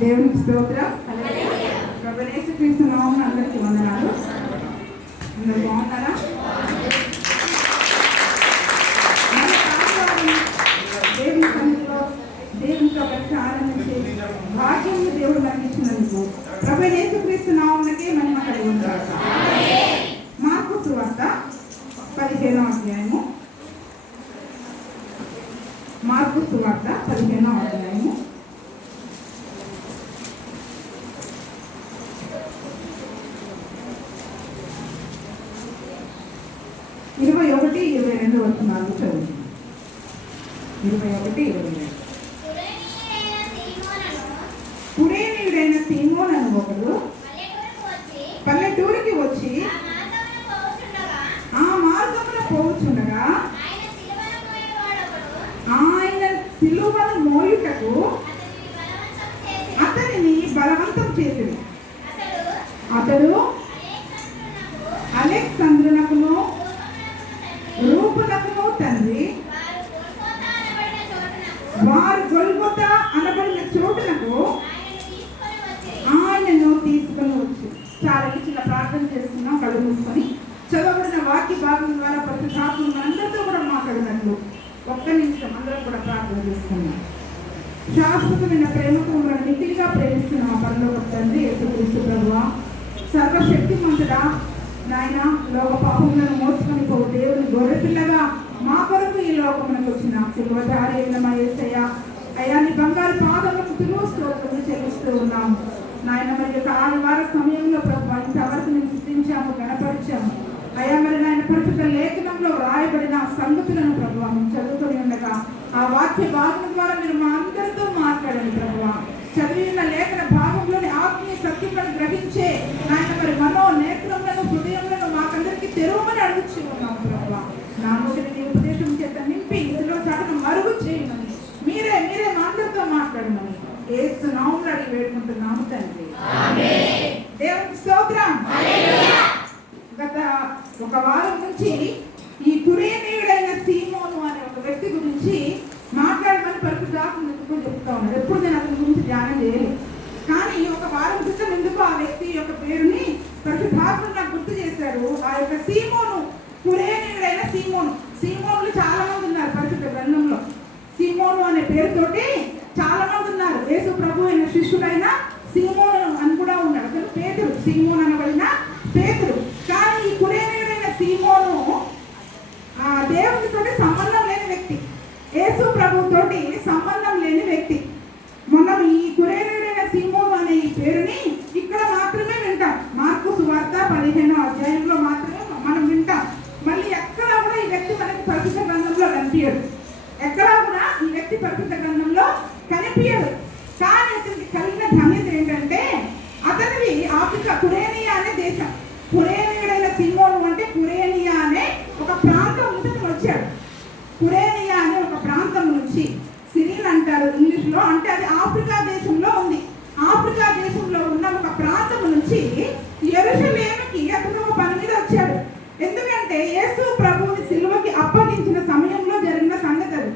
దేవునికి స్తోత్రం. ప్రభువైన యేసుక్రీస్తు నామమున అందరికీ వందనాలు. అందరూ బాగున్నారా? దేవుని సన్నిధిలో దేవునితో కలిసి ఆనందించే భాగ్యము దేవుడు మనకి ఇచ్చినందుకు ప్రభువైన యేసుక్రీస్తు నామమునకే మహిమ కలుగును గాక. మార్కు సువార్త 15వ అధ్యాయము. మార్కు సువార్త 15వ అధ్యాయము 21-22 వచనాలు చదువుతున్నాం. 21-22. కురేనీయుడైన సీమోను అను ఒకడు పల్లెటూరికి వచ్చి ఆ మార్గమున పోవచ్చుండగా ఆయన సిలువను మోయుటకు అతనిని బలవంతం చేసింది. అతడు అలెగ్జాంద్రునకును రూపునకును తండ్రి వారు గొల్గొతా అనబడిన చోటునకు ఆయనను తీసుకొని వచ్చి. చాలా చిన్న ప్రార్థన చేసుకున్నాం. కళ్ళు మూసుకొని చదవబడిన వాక్య భాగం ద్వారా పరిశుద్ధాత్మ అందరితో కూడా మాట్లాడినట్లు ఒక్క నిమిషం అందరం కూడా ప్రార్థన చేసుకున్నాం. శాశ్వతమైన ప్రేమతో మనం మితిగా ప్రేమిస్తున్న మా పరలోక తండ్రి యేసుక్రీస్తు ప్రభువా, సర్వశక్తిమంతుడా నాయన, లోక పాపములను మోసుకొని పోవు దేవుని గొర్రెపిల్లగా మా కొరకు ఈ లోకమునకు వచ్చిన శిల్వధారి అయిన మా యేసయ్య అయ్యా, నీ బంగారు పాదములకు స్తోత్రములు చెల్లిస్తూ ఉన్నాము నాయన. మరి యొక్క ఆదివార సమయంలో ప్రభు ఇంతవరకు మేము సృష్టించాము, గణపరిచాము అయ్యా. మరి నాయన పరిశుద్ధ లేఖనంలో రాయబడిన సంగతులను ప్రభు మేము చదువుకొని ఉండగా ఆ వాక్య భాగం ద్వారా మీరు మా అందరితో మాట్లాడండి ప్రభు. చదివిన లేఖన భాగంలోని ఆత్మీయ సత్యములను గ్రహించే నాయన మరి మనో నేత్రములను హృదయములను మాకందరికీ తెరవమని అడుగుతూ ఉన్నాము ప్రభు. నా నోటిని నీ ఉపదేశం చేత నింపి ఇందులో చాటును మరుగు చేయమని మీరే మా అందరితో మాట్లాడమని యేసు నామములో అడిగి వేడుకుంటున్నాము తండ్రి. దేవునికి స్తోత్రం. గత ఒక వారం నుంచి ఈ కురేనీయుడైన సీమోను అనే ఒక వ్యక్తి గురించి మాట్లాడమని పరిశుద్ధాత్మ ఎందుకు చెప్తా ఉన్నారు. ఎప్పుడు నేను అతని గురించి ధ్యానం చేయలేదు, కానీ ఒక వారం క్రితం ఎందుకు ఆ వ్యక్తి యొక్క పేరుని పరిశుద్ధాత్మ నాకు గుర్తు చేశాడు. ఆ యొక్క సీమోను, కురేనీయుడైన సీమోను. సీమోనులు చాలా మంది ఉన్నారు పరిశుద్ధ గ్రంథంలో. సీమోను అనే పేరుతోటి చాలా మంది ఉన్నారు. యేసు ప్రభు అయిన శిష్యుడైన సీమోను అని కూడా ఉన్నాడు. అతను పేతురు, సీమోను అనబడిన పేతురు. కానీ ఈ కురేనీయుడైన సీమోను దేవునితో సంబంధం లేని వ్యక్తి, యేసు ప్రభుతోటి సంబంధం లేని వ్యక్తి. మనం ఈ కురేనీయుడైన సీమోను అనే ఈ పేరుని ఇక్కడ మాత్రమే వింటాం. మార్కు సువార్త 15వ అధ్యాయంలో మాత్రమే మనం వింటాం. మళ్ళీ ఎక్కడా కూడా ఈ వ్యక్తి మనకి పరిశుద్ధ గ్రంథంలో కనిపించడు. ఎక్కడా కూడా ఈ వ్యక్తి పరిశుద్ధ గ్రంథంలో కనిపించడు. కానీ అతనికి కలిగిన ధన్యత ఏంటంటే అతనిది ఆఫ్రికా, కురేనియా అనే దేశం. కురేనీయుడైన సీమోను అంటే కురేనియా అనే ఒక ప్రాంతం నుంచి వచ్చాడు. కురేనియా అనే ఒక ప్రాంతం నుంచి, సిరియన్ అంటారు ఇంగ్లీష్లో, అంటే అది ఆఫ్రికా దేశంలో ఉంది. ఆఫ్రికా దేశంలో ఉన్న ఒక ప్రాంతం నుంచి యెరూషలేముకి అతను ఒక పని మీద వచ్చాడు. ఎందుకంటే యేసు ప్రభువుని సిలువకి అప్పగించిన సమయంలో జరిగిన సంగతి అది.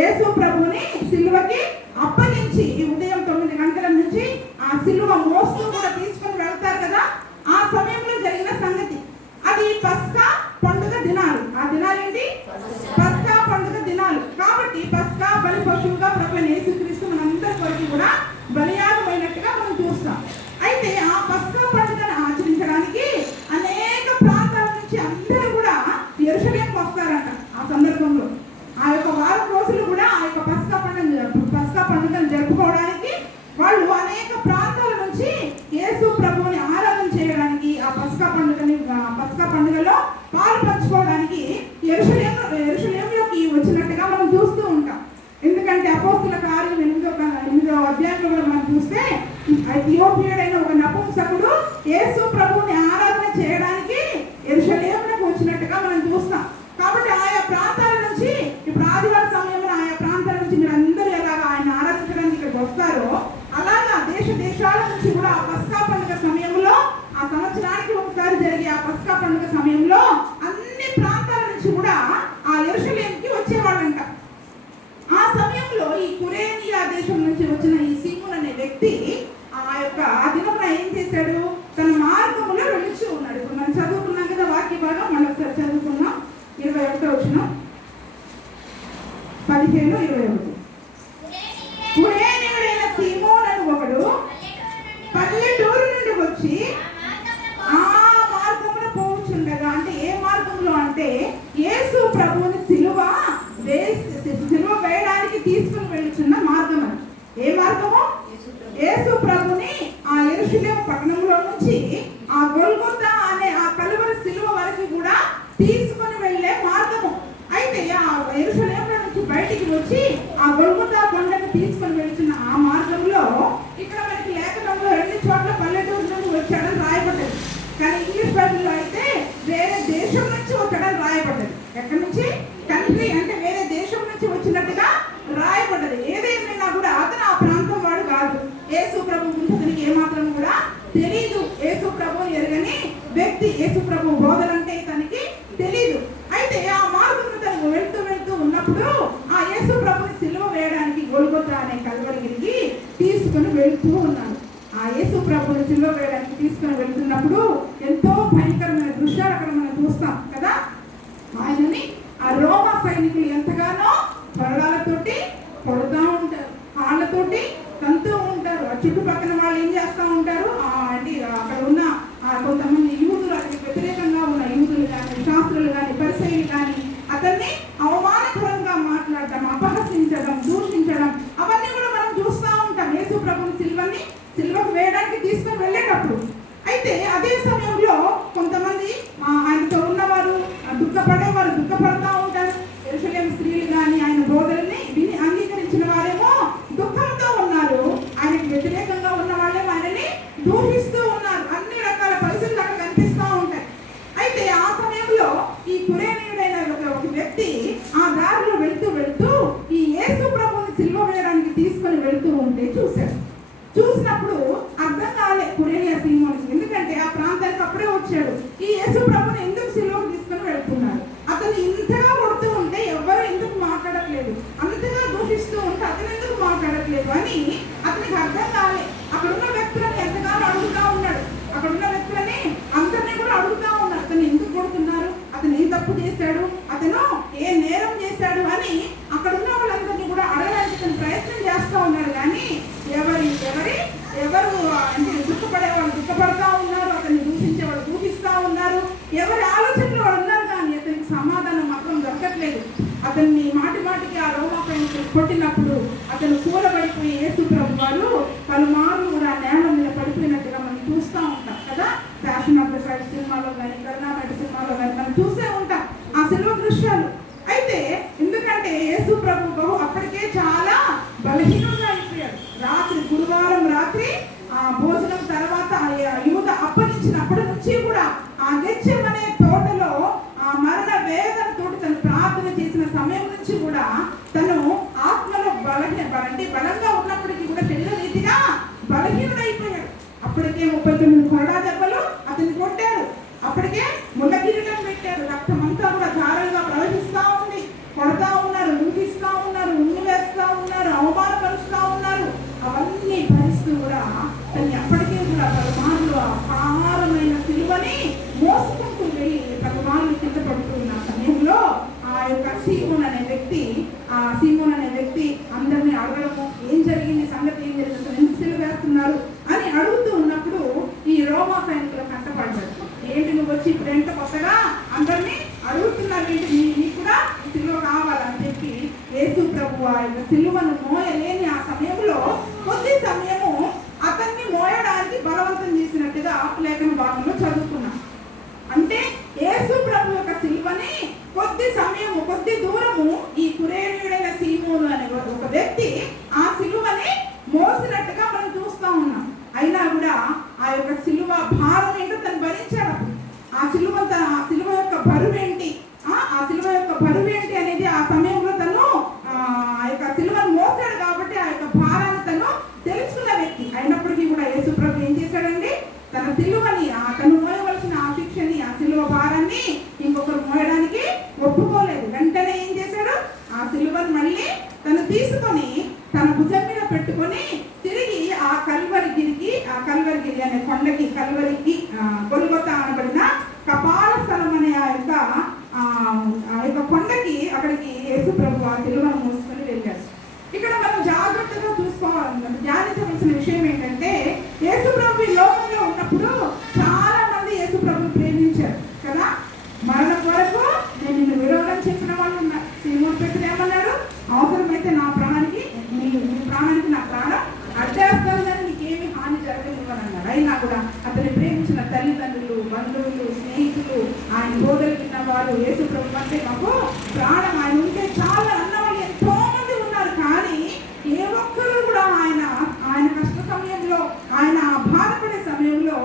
యేసు ప్రభువుని సిలువకి అప్పగించి ఉదయం 9 గంటల నుంచి ఆ సిలువ మోస్తూ కూడా తీసుకొని వెళ్తారు కదా, ఆ సమయంలో జరిగిన సంగతి అది. పస్కా పండుగ దినాలు. ఆ దినాలు ఏంటి? పస్కా పండుగ దినాలు. కాబట్టి పస్కా బలి పశువుగా ప్రభువైన యేసుక్రీస్తు మనందరి కొరకు కూడా బలియాగమైనట్టుగా మనం చూస్తాం. అయితే ఆ పస్కా పండుగను ఆచరించడానికి అనేక ప్రాంతాల నుంచి అందరూ కూడా యెరూషలేముకు వస్తారంట. ఆ సందర్భంలో ఆ యొక్క వారం రోజులు కూడా ఆ యొక్క పస్కా పండుగను జరుపుకోవడానికి వాళ్ళు అనేక ప్రాంతాల నుంచి యేసు ప్రభువుని ఆరాధన చేయడానికి, ఆ పస్కా పండుగలో పాలు పంచుకోవడానికి యెరూషలేములోకి వచ్చినట్టుగా మనం చూస్తూ ఉంటాం. ఎందుకంటే అపోస్తుల కార్యం 8వ అధ్యాయంలో కూడా మనం చూస్తే ఇథియోపియుడైన ఒక నపుంసకుడు యేసు ప్రభువుని ఆరాధన చేయడానికి యెరూషలేములకు వచ్చినట్టుగా మనం చూస్తాం. కాబట్టి ఆయా ప్రాంతాల నుంచి, ఇప్పుడు ఆదివారం సమయంలో ఆయా ప్రాంతాల నుంచి మీరు అందరూ ఎలాగా ఆయన ఆరాధించడానికి ఇక్కడికి వస్తారో, అలాగా దేశాల నుంచి కూడా ఆ పస్కా పండుగ సమయంలో, ఆ సంవత్సరానికి ఒకసారి జరిగే ఆ పస్కా పండుగ సమయంలో అన్ని ప్రాంతాల నుంచి కూడా ఆ యెరూషలేముకి వచ్చేవాళ్ళంట. ఆ సమయంలో ఈ కురేనియా దేశం నుంచి వచ్చిన ఈ సీమోను అనే వ్యక్తి వ్యక్తి ఆ దినమున ఏం చేశాడు? తన మార్గములో వెళుచు ఉన్నాడు. ఇప్పుడు మనం చదువుకున్నాం కదా వాక్య భాగం, మనం ఒకసారి చదువుకున్నాం. 21వ వచనం, 15-21. కురేనీయుడైన సీమోను అను ఒకడు పల్లెటూరు నుండి వచ్చి ఆ మార్గమున పోవుచుండగా, అంటే ఏ మార్గంలో అంటే యేసు ప్రభువుని సిలువ వేయడానికి తీసుకుని వెళ్ళుచున్న మార్గం. అని ఏ మార్గము? యేసు ప్రభుని ఆ యెరూషలేము పట్టణంలో నుంచి ఆ గొల్గొతా అనే ఆ కలువరి సిలువ వరకు కూడా తీసుకుని వెళ్ళే మార్గము. అయితే ఆ యెరూషలేములో నుంచి బయటికి వచ్చి ఆ గొల్గొతా కొండకు తీసుకుని వెళ్తున్న ఆ మార్గంలో ఇక్కడ మనకి లేఖనంలో 2 చోట్ల పల్లెటూరు నుండి వచ్చాడని రాయబడ్డది. కానీ ఇంగ్లీష్ బైబిల్లో అయితే వేరే దేశం నుంచి వచ్చాడని రాయబడ్డది. ఎక్కడి నుంచి? కంట్రీ, అంటే వేరే దేశం నుంచి వచ్చినట్టుగా రాయబడ్డది. ఏదేమైనా కూడా అతను ఆ ప్రాంతం వాడు కాదు. యేసు ప్రభు గురించి అతనికి ఏమాత్రం కూడా తెలీదు. యేసు ప్రభుని ఎరగని వ్యక్తి. యేసు ప్రభు బోధనంటే తనకి తెలీదు. అయితే ఆ మార్గంలో తను వెళ్తూ ఉన్నప్పుడు ఆ యేసు ప్రభుని సిలువ వేయడానికి గొల్గొతా అనే కల్వరిగిరికి తీసుకుని వెళ్తూ ఉన్నాడు. ఆ యేసు ప్రభుని సిలువ వేయడానికి తీసుకుని వెళ్తున్నప్పుడు ఎంతో భయంకరమైన దృశ్యాలు అక్కడ మనం చూస్తాం కదా. ఆయనని ఆ రోమా సైనికులు ఎంతగానో కొరడాలతోటి కొడుతూ ఉంటారు, కాళ్ళతోటి తంతూ ఉంటారు. ఆ చుట్టుపక్కల వాళ్ళు ఏం చేస్తూ ఉంటారు అంటే అక్కడ ఉన్న కొంతమంది యూదులు, అతనికి వ్యతిరేకంగా ఉన్న యూదులు కానీ, శాస్త్రులు కానీ, పరిసయ్యులు కానీ అతన్ని అవమానకరంగా మాట్లాడటం, అపహసించడం, దూషించడం అవన్నీ కూడా మనం చూస్తూ ఉంటాం యేసు ప్రభుని సిలువకు వేయడానికి తీసుకొని వెళ్ళేటప్పుడు. అయితే అదే సమయంలో కొంతమంది ఆయనతో ఉన్నవారు దుఃఖపడతా ఉంటారు. యెరూషలేము స్త్రీలు కానీ ఆయన బోధనని విని అంగీకరించిన వారేమో దుఃఖంతో ఉన్నారు. ఆయనకు వ్యతిరేకంగా ఉన్న వాళ్ళేమో ఆయనని దూషిస్తూ ఉన్నారు. అన్ని రకాల పరిస్థితులు అక్కడ కనిపిస్తూ ఉంటాయి. అయితే ఆ సమయంలో ఈ కురేనీయుడైన ఒక వ్యక్తి ఆ దారిలో వెళ్తూ ఈ యేసు ప్రభుని సిలువ వేయడానికి తీసుకొని వెళ్తూ ఉంటే చూసినప్పుడు అర్థం కాలే కురేనియా సీమోనుకి. ఎందుకంటే ఆ ప్రాంతానికి అప్పుడే వచ్చాడు. ఈ యేసు ప్రభుని ఎందుకు సిలువకు తీసుకొని వెళ్తున్నాడు? అతను ఇంతగా కొడుతూ ఉంటే ఎవరు ఎందుకు మాట్లాడట్లేదు? అంతగా దూషిస్తూ ఉంటే అతను ఎందుకు మాట్లాడట్లేదు అని అతనికి అర్థం కాలే. అక్కడున్న వ్యక్తులని ఎంతగానో అడుగుతా ఉన్నాడు. అక్కడున్న వ్యక్తులని అందరినీ కూడా అడుగుతా ఉన్నారు, అతను ఎందుకు కొడుతున్నారు, అతను ఏం తప్పు చేశాడు, అతను ఏ నేరం చేశాడు అని అక్కడున్న వాళ్ళందరినీ కూడా అడగడానికి ప్రయత్నం చేస్తూ ఉన్నారు. కానీ ఎవరు అంటే దుఃఖపడేవాళ్ళు దుఃఖపడతా ఉన్నారు, అతన్ని దూషించేవాళ్ళు దూషిస్తూ ఉన్నారు. ఎవరి ఆలోచనలు వాళ్ళు ఉన్నారు, కానీ అతనికి సమాధానం మాత్రం దొరకట్లేదు. అతన్ని మాటికి ఆ రోమా సైనికులు కొట్టినప్పుడు అతను కూలబడిపోయి యేసు ప్రభు వారు పలుమార్లు కూడా నేల మీద పడిపోయినట్టుగా మనం చూస్తూ ఉంటాం కదా. ఫ్యాషన్ ఆఫ్ ద క్రైస్ట్ సినిమాలో కానీ, కరుణామయుడు సినిమాలో కానీ మనం చూసే ఉంటాం ఆ సిలువ దృశ్యాలు. అయితే ఎందుకంటే యేసు ప్రభు అప్పటికే చాలా బలహీనంగా అయిపోయాడు. గురువారం రాత్రి భోజనం తర్వాత యూద అప్పగించినప్పటి నుంచి కూడా ఆ గెత్సేమనే తోటలో ఆ మరణ వేదనతో తను ప్రార్థన చేసిన సమయం నుంచి కూడా తను ఆత్మలో బలంగా ఉన్నప్పటికీ కూడా శరీర రీతిగా బలహీనుడైపోయాడు. అప్పటికే 39 కొరడా దెబ్బలు అతన్ని కొట్టారు. అప్పటికే ముళ్ళ కిరీటం పెట్టారు. రక్తం అంతా కూడా ధారలుగా ప్రవహిస్తూ ఉంది. కొడతా ఉన్నారు, దూషిస్తూ ఉన్నారు, ఉమ్మి వేస్తూ ఉన్నారు, అవమానపరుస్తూ ఉన్నారు. అవన్నీ భరిస్తూ కూడా తను ఎప్పటికీ కూడా పలుమార్లు అపారమైన సిలువని మోసుకుంటూ వెళ్ళి పలుమార్లు కింద పడుతున్న సమయంలో ఆ యొక్క సీమోన్ అనే వ్యక్తి అందరినీ అడగడము, ఏం జరిగింది, సంగతి ఏం జరిగింది, ఎందుకు సిలువ వేస్తున్నారు అని అడుగుతూ ఉన్నప్పుడు ఈ రోమా సైనికులు కంటపడ్డారు. ఏంటి నువ్వు వచ్చి ఇప్పుడు ఎంత కొత్తగా అందరినీ అడుగుతున్నారు, ఏంటి నీకు కూడా సిలువ కావాలని చెప్పి యేసు ప్రభు ఆ యొక్క సిలువను మోయలేని ఆ సమయంలో కొద్ది సమయము అతన్ని మోయడానికి బలవంతం చేసినట్టుగా లేఖన భాగంలో చదువుకున్నాం. అంటే యేసు ప్రభు యొక్క సిలువని కొద్ది దూరము ఈ కురేనీయుడైన సీమోను అనే ఒక వ్యక్తి ఆ సిలువని మోసినట్టుగా మనం చూస్తూ ఉన్నాం. అయినా కూడా ఆ యొక్క సిలువ భారం ఏంటో తను భరించాడు. ఆ సిలువ యొక్క బరువు ఏంటి, ఆ సిలువ యొక్క బరువు ఏంటి అనేది ఆ సమయంలో తను ఆ యొక్క సిలువను మోసాడు. కాబట్టి ఆ యొక్క భారాన్ని తను తెలుసుకున్న వ్యక్తి. అయినప్పటికీ కూడా యేసు ప్రభు ఏం చేశాడండి, తన సిలువని తను మోయవలసిన ఆ శిక్షని, ఆ సిలువ భారాన్ని ఇంకొకరు మోయడానికి ఒప్పుకోలేదు. వెంటనే ఏం చేశాడు, ఆ సిలువను మళ్ళీ తను తీసుకొని తన భుజం మీద పెట్టుకొని తిరిగి ఆ ఆ కల్వరిగిరి అనే కొండకి, కల్వరికి గొల్గొతా అనబడిన కపాల స్థలం అనే ఆ యొక్క కొండకి, అక్కడికి యేసు ప్రభు ఆ సిలువను మోసుకొని వెళ్ళారు. ఇక్కడ మనం జాగ్రత్తగా చూసుకోవాలి, ధ్యానించవలసిన విషయం ఏంటంటే, యేసు ప్రభు ఈ లోకంలో ఉన్నప్పుడు చాలా మంది యేసు ప్రభు ప్రేమించారు కదా. మరణం వరకు నేను నిన్ను విడవలని చెప్పిన వాళ్ళు ఉన్నారు. సీమోను పెట్టుకుని ఏమన్నాడు, అవసరమైతే నా ప్రాణానికి మీ ప్రాణానికి నా ప్రాణం అడ్డేస్తాను కానీ నీకేమి హాని జరగనివ్వని అన్నాడు. అయినా కూడా అతన్ని ప్రేమించిన తల్లిదండ్రులు, బంధువులు, స్నేహితులు, ఆయన బోధలు విన్న వారు, యేసు ప్రభు అంటే మాకు ప్రాణం, ఆయన ఉంటే చాలా అన్నవాళ్ళు ఎంతో మంది ఉన్నారు. కానీ ఏ ఒక్కరు కూడా ఆయన కష్ట సమయంలో, ఆయన బాధపడే సమయంలో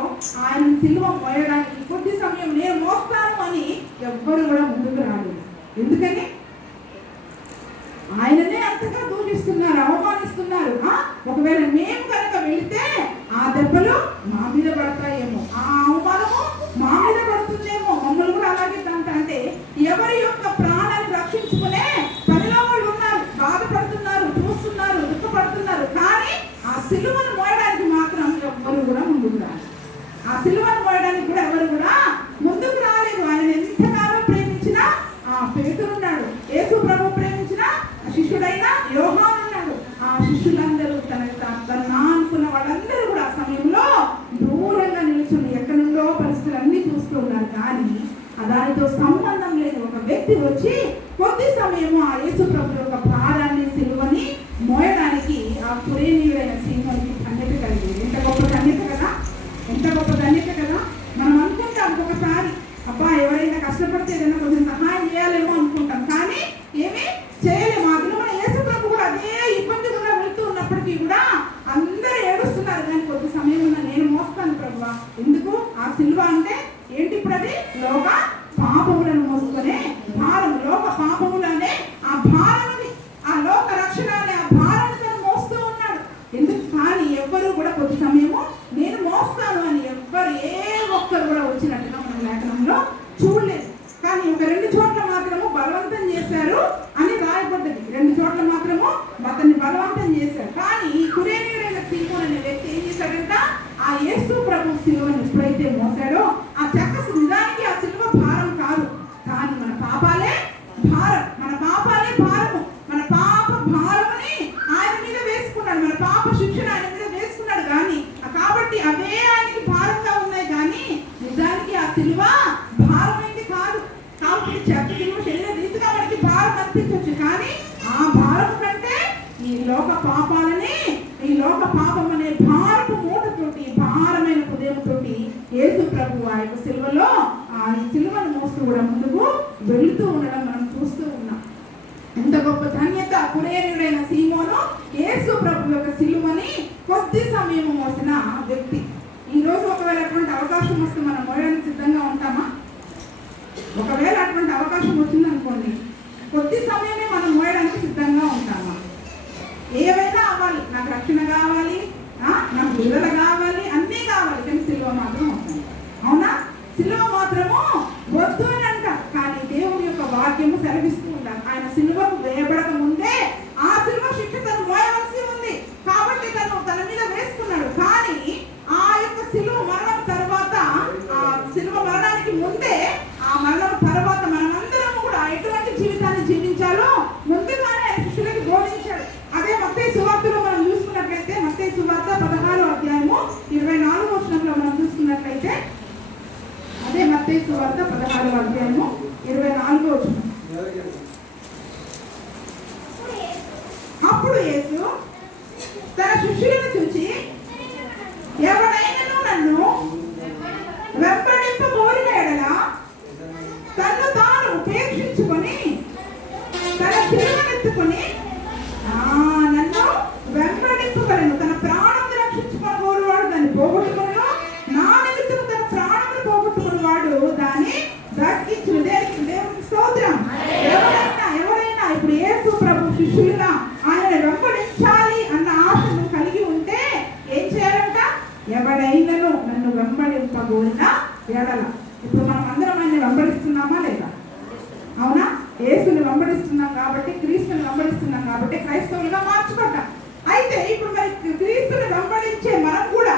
ఆయన సిలువ మోయడానికి కొద్ది సమయం నేను మోస్తాను అని ఎవ్వరు కూడా ముందుకు రాలేదు. ఎందుకని? ఆయననే అంతగా దూషిస్తున్నారు, అవమానిస్తున్నారు. ఒకవేళ మేము కనుక వెళితే ఆ దెబ్బలు మా మీద పడతాయేమో, ఆ అవమానము మా మీద పడుతుందేమో, మమ్మల్ని కూడా అలాగే అంటే ఎవరి యొక్క ప్రాణాన్ని రక్షించుకునే పనిలో వాళ్ళు ఉన్నారు, బాధపడుతున్నారు, చూస్తున్నారు, దుఃఖపడుతున్నారు. కానీ ఆ సిలువను మోయడానికి మాత్రం ఎవరు కూడా ముందుకు రాలేదు. ఆ సిలువను మోయడానికి కూడా ఎవరు కూడా ముందుకు రాలేదు. ఆయన ఎంతగానో ప్రేమించిన పేతురున్నాడు, యేసు ప్రభు ప్రేమించిన శిష్యుడైన యోహాను ఉన్నాడు. ఆ శిష్యులందరూ తన అనుకున్న వాళ్ళందరూ కూడా ఆ సమయంలో దూరంగా నిలుచుని ఎక్కడి నుండో పరిస్థితులన్నీ చూస్తూ ఉన్నారు. కానీ దానితో సంబంధం లేని ఒక వ్యక్తి వచ్చి కొద్ది సమయము ఆ యేసు ప్రభు యొక్క భారాన్ని, సిలువని మోయడానికి ఆ కురేనీయుడైన సీమోనికి ధన్యత కలిగింది. ఎంత గొప్ప ధన్యత కదా, ఎంత గొప్ప ధన్యత కదా. మనం అనుకుంటాం ఒకసారి, అబ్బా ఎవరైనా కష్టపడితే ఏదైనా కొంచెం సహాయం చేయాలేమో అనుకుంటాం, కానీ ఏమీ చేయలేము. ఆ దినమున యేసు ప్రభు కూడా అదే ఇబ్బంది కూడా వెళ్తూ ఉన్నప్పటికీ కూడా అందరూ ఏడుస్తున్నారు. కానీ కొద్ది సమయం ఉన్న నేను మోస్తాను ప్రభువా. ఎందుకు? ఆ సిలువ అంటే ఏంటి? ఇప్పుడు అది లోక పాపములను మోసుకునే భారం, లోక పాపములు అనే ఆ భారాన్ని, ఆ లోక రక్షణ అనే ఆ భారాన్ని తను మోస్తూ ఉన్నాడు. ఎందుకు? కానీ ఎవ్వరూ కూడా కొద్ది సమయము నేను మోస్తాను అని ఎవ్వరు ఏ ఒక్కరు కూడా వచ్చినట్టుగా మనం లేఖనంలో చూడలేదు. కానీ ఒక 2 చోట్ల మాత్రము బలవంతం చేశారు అని రాయబడ్డది. 2 చోట్ల మాత్రము అతన్ని బలవంతం చేశారు. కానీ ఈ కురేనీయుడైన సీమోను అనే వ్యక్తి ఏం చేశాడంట, ఆ యేసు ప్రభు సిలువను ఎప్పుడైతే మోసాడో, ఆ చక్కసు నిజానికి ఆ సిలువ భారం కాదు, కానీ మన పాపాలే భారం, మన పాపాలే భారము, మన పాప భారముని ఆయన మీద వేసుకున్నాడు, మన పాప శిక్షణ ఆయన మీద వేసుకున్నాడు. కానీ కాబట్టి అవే ఆయనకి భారంగా ఉన్నాయి. కానీ నిజానికి ఆ సిలువ భారమైంది కాదు. కాబట్టి చెత్త సిలువ శరీర రీతిగా మనకి భారం అనిపించవచ్చు, కానీ ఆ భారం కంటే ఈ లోక పాపాలని, ఈ లోక పాపం అనే భారపు మూటతోటి, భారమైన హృదయంతోటి యేసు ప్రభు ఆ యొక్క సిలువలో ఆ సిలువను మోస్తూ కూడా ముందుకు వెళుతూ ఉండడం మనం చూస్తూ ఉన్నాం. ఎంత గొప్ప ధన్యత! కురేనీయుడైన సీమోను యేసు ప్రభు యొక్క సిలువని కొద్ది సమయం మోసిన వ్యక్తి. ఈ రోజు ఒకవేళ అటువంటి అవకాశం వస్తే మనం మోయడానికి సిద్ధంగా ఉంటామా? ఒకవేళ అటువంటి అవకాశం వచ్చిందనుకోండి, కొద్ది సమయమే మనం మోయడానికి సిద్ధంగా ఉంటామా? ఏవైనా అవ్వాలి, నాకు రక్షణ కావాలి, నాకు విడుదల కావాలి, అన్నీ కావాలి, కానీ సిలువ మాత్రం అవుతుంది. అవునా? సిలువ మాత్రము వద్దు అని అంటారు. కానీ దేవుని యొక్క వాక్యము సెలవిస్తూ ఉండాలి, ఆయన సిలువకు వేయబడక ముందే ఆ సిలువ శిక్ష తను మోయవలసి ఉంది. కాబట్టి తను తన మీద వేసుకున్నాడు. కానీ ఆ యొక్క సిలువ మరణం తర్వాత, ఆ సిలువ మరణానికి ముందే, ఆ మరణం తర్వాత మనమందరము కూడా ఎటువంటి జీవితాన్ని జీవించాలో ముందుగానే ఆయన శిష్యులకి బోధించాడు. అదే మత్తయి సువార్తలో మనం చూసుకున్నట్లయితే, మత్తయి సువార్త 16వ అధ్యాయము 24వ వచనంలో మనం చూసుకున్నట్లయితే, అదే మత్తయి సువార్త 16వ అధ్యాయము 24వ వచనం. అప్పుడు యేసు తన శిష్యులను చూచి, ఎవరైనా నన్ను వెంబడింపబోరిన ఎడల తన్ను తాను ఉపేక్షించుకొని తన సిలువనెత్తుకొని నన్ను వెంబడింపగలను. తన ప్రాణం రక్షించుకోవాడు దాన్ని పోగొట్టుకును, నా నిమిత్తం తన ప్రాణం పోగొట్టుకున్నవాడు దాన్ని దక్కించును. దేవునికి స్తోత్రం. ఎవరైనా ఇప్పుడు యేసు ప్రభు శిష్యులుగా ఆయన వెంబడించాలి అన్న ఆశను కలిగి ఉంటే ఏం చేయాలంట? ఎవడైనను నన్ను వెంబడింపబోయిన ఎడల. ఇప్పుడు మనం అందరం ఆయన వెంబడిస్తున్నామా లేదా? అవునా? యేసుని వెంబడిస్తున్నాం కాబట్టి, క్రీస్తుని వెంబడిస్తున్నాం కాబట్టి క్రైస్తవులుగా మార్చబడ్డాం. అయితే ఇప్పుడు మరి క్రీస్తుని వెంబడించే మనం కూడా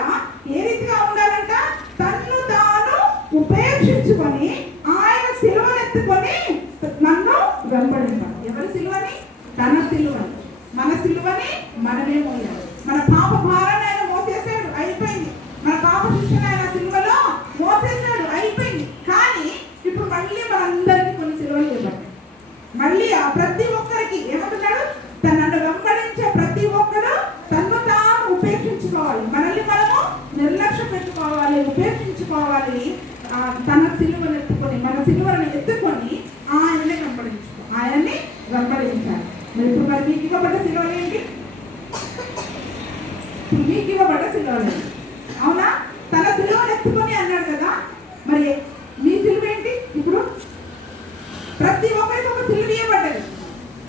పాప భారాన్ని ఆయన మోసేసాడు, అయిపోయింది. మన పాప శిక్షణ ఆయన సిలువలో మోసేసాడు, అయిపోయింది. కానీ ఇప్పుడు మళ్ళీ మనందరికీ కొన్ని సిలువలు ఇవ్వండి. మళ్ళీ ఆ ప్రతి ఒక్కరికి ఏమంటున్నాడు? తనను వెంబడించే ప్రతి ఒక్కరు తను తాను ఉపేక్షించుకోవాలి. మనల్ని మనము నిర్లక్ష్య పెట్టుకోవాలి, ఉపేక్షించుకోవాలి. తన సిలువను ఎత్తుకొని, మన సిలువను ఎత్తుకొని ఆయన్ని ఆయన్ని వెంబడించాలి. ఇప్పుడు మరి మీకు ఇవ్వబడ్డ సిలువలు ఏంటి? మీకు ఇవ్వబడ్డ సిలువలు అవునా? తన సిలువను ఎత్తుకొని అన్నాడు కదా, మరి మీ సిలువ ఏంటి? ఇప్పుడు ప్రతి ఒక్కరికి ఒక సిలువ ఇవ్వబడ్డది.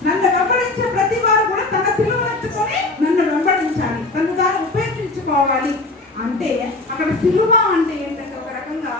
నన్ను వెంబడించే ప్రతి వారు కూడా తన సిలువను ఎత్తుకొని నన్ను వెంబడించాలి, తను తాను ఉపేక్షించుకోవాలి. అంటే అక్కడ సిలువ అంటే ఏంటంటే ఒక రకంగా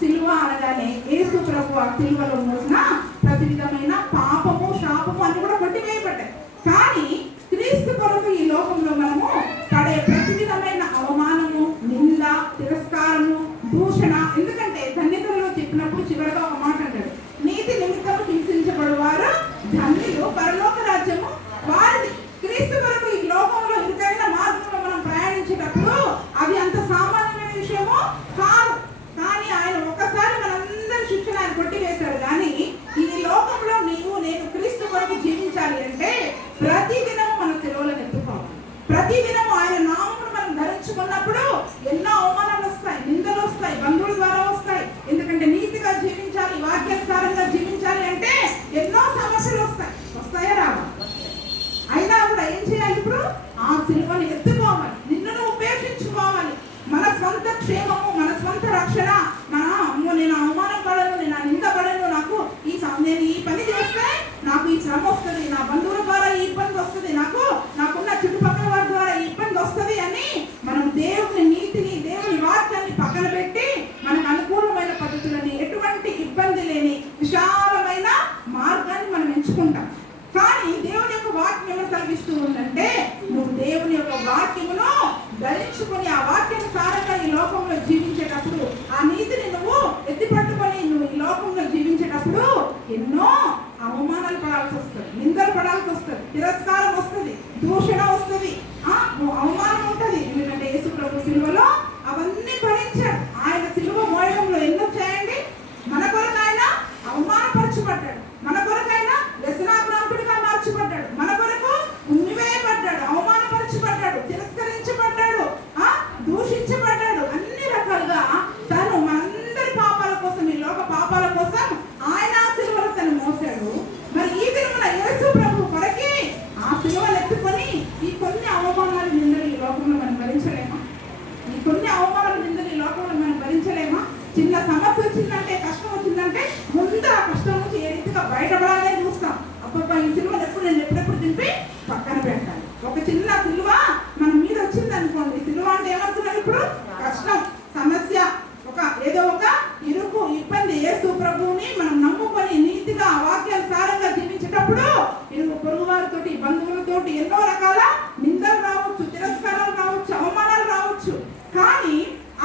సిలువ అనగానే యేసు ప్రభు ఆ సిలువలో మోసిన ప్రతి విధమైన పాపము, శాపము అన్ని కూడా కొట్టివేయబడ్డాయి. కానీ క్రీస్తు కొరకు ఈ లోకంలో మనము పడే ప్రతి విధమైన అవమానము, నింద, తిరస్కారము, దూషణ. ఎందుకంటే ధన్యతలలో చెప్పినప్పుడు చివరిగా ఒక మాట అంటాడు, నీతి నిమిత్తము హింసించబడువారు ధన్యులు, పరలోక రాజ్యము వారిది. క్రీస్తు కొరకు ఈ లోకంలో ఇరుకైన మార్గంలో మనం ప్రయాణించేటప్పుడు అది అంత సామాన్యమైన విషయము కాదు. కానీ ఆయన ఒక్కసారి మనందరి శిక్షణ ఆయన కొట్టివేశాడు. కానీ ఈ లోకంలో నీవు నేను క్రీస్తు కొరకు జీవించాలి అంటే ప్రతిదినము మన సిలువలను ఎత్తుకోవాలి. ప్రతిదినము ఆయన నామమును మనం ధరించుకున్నప్పుడు ఎన్నో అవమానాలు వస్తాయి, నిందలు వస్తాయి, బంధువుల ద్వారా వస్తాయి. ఎందుకంటే నీతిగా జీవించాలి, వాక్యానుసారంగా జీవించాలి అంటే ఎన్నో సమస్యలు వస్తాయి. వస్తాయా రావా? అయినా కూడా ఏం చేయాలి? ఇప్పుడు ఆ సిలువను ఎత్తుకోవాలి, నిన్ను ఉపేక్షించుకోవాలి. మన స్వంత క్షేమము, మన స్వంత రక్షణ, నేను అవమానం పడను, నేను నింద పడను, నాకు నేను ఈ పని చేస్తే నాకు ఈ శ్రమ వస్తుంది, నా బంధువుల ద్వారా ఈ ఇబ్బంది వస్తుంది, నాకున్న చుట్టుపక్కల వారి ద్వారా ఈ ఇబ్బంది వస్తుంది అని మనం దేవుని నీతిని, దేవుని వాక్యాన్ని పక్కన పెట్టి మనకు అనుకూలమైన పద్ధతులని, ఎటువంటి ఇబ్బంది లేని విశాలమైన మార్గాన్ని మనం ఎంచుకుంటాం. కానీ దేవుని యొక్క వాక్యం ఏమో సెలవిస్తూ ఉందంటే, నువ్వు దేవుని యొక్క వాక్యమును ధరించుకొని ఆ వాక్యానుసారంగా ఈ లోకంలో జీవించేటప్పుడు, ఆ నీతిని నువ్వు ఎత్తిపట్టుకొని నువ్వు ఈ లోకంలో జీవించేటప్పుడు ఎన్నో అవమానాలు పడాల్సి వస్తుంది, నిందలు పడాల్సి వస్తుంది, తిరస్కారం వస్తుంది, దూషణ వస్తుంది, అవమానం ఉంటుంది. ఎందుకంటే యేసు ప్రభు సిలువలో అవన్నీ భరించాడు. ఆయన సిలువ మోయడంలో ఎన్నో చేయండి. మన కొరకు ఆయన అవమానపరచబడ్డాడు, మన కొరకు ఆయన వ్యసనాక్రాంతుడిగా మార్చబడ్డాడు, మన కొరకు ఉమ్మివేయబడ్డాడు, అవమానపరచబడ్డాడు, తిరస్కరించబడ్డాడు, దూషించబడ్డాడు. అన్ని రకాలుగా తను మనందరి పాపాల కోసం, ఈ లోక పాపాల కోసం ఆయన ఆ సిలువను తను మోసాడు. మరి ఈ దినమున యేసు ప్రభు కొరకి ఆ సిలువను ఎత్తుకొని ఈ కొన్ని అవమానాలు, నిందలు ఈ లోకంలో మనం భరించలేమా? ఈ కొన్ని అవమానాలు, నిందలు ఈ లోకంలో మనం భరించలేమా? చిన్న సమస్య వచ్చిందంటే, కష్టం వచ్చిందంటే ముందు ఆ కష్టం నుంచి ఏ రీతిగా బయటపడాలని చూస్తాం. అబ్బబ్బా ఈ సిలువను నేను ఎప్పుడెప్పుడు దింపి పక్కన పెట్టాలి. ఒక చిన్న సిలువ మన మీద వచ్చింది అనుకోండి, సిలువ అంటే ఏమవుతున్నారు? ఇప్పుడు కష్టం, సమస్య, ఏదో ఒక ఇరుకు, ఇబ్బంది. యేసు ప్రభువుని మనం నమ్ముకొని నీతిగా వాక్యానుసారంగా జీవించేటప్పుడు ఇరుగు పొరుగు వారితోటి, బంధువులతోటి ఎన్నో రకాల నిందలు రావచ్చు, తిరస్కారాలు రావచ్చు, అవమానాలు రావచ్చు. కానీ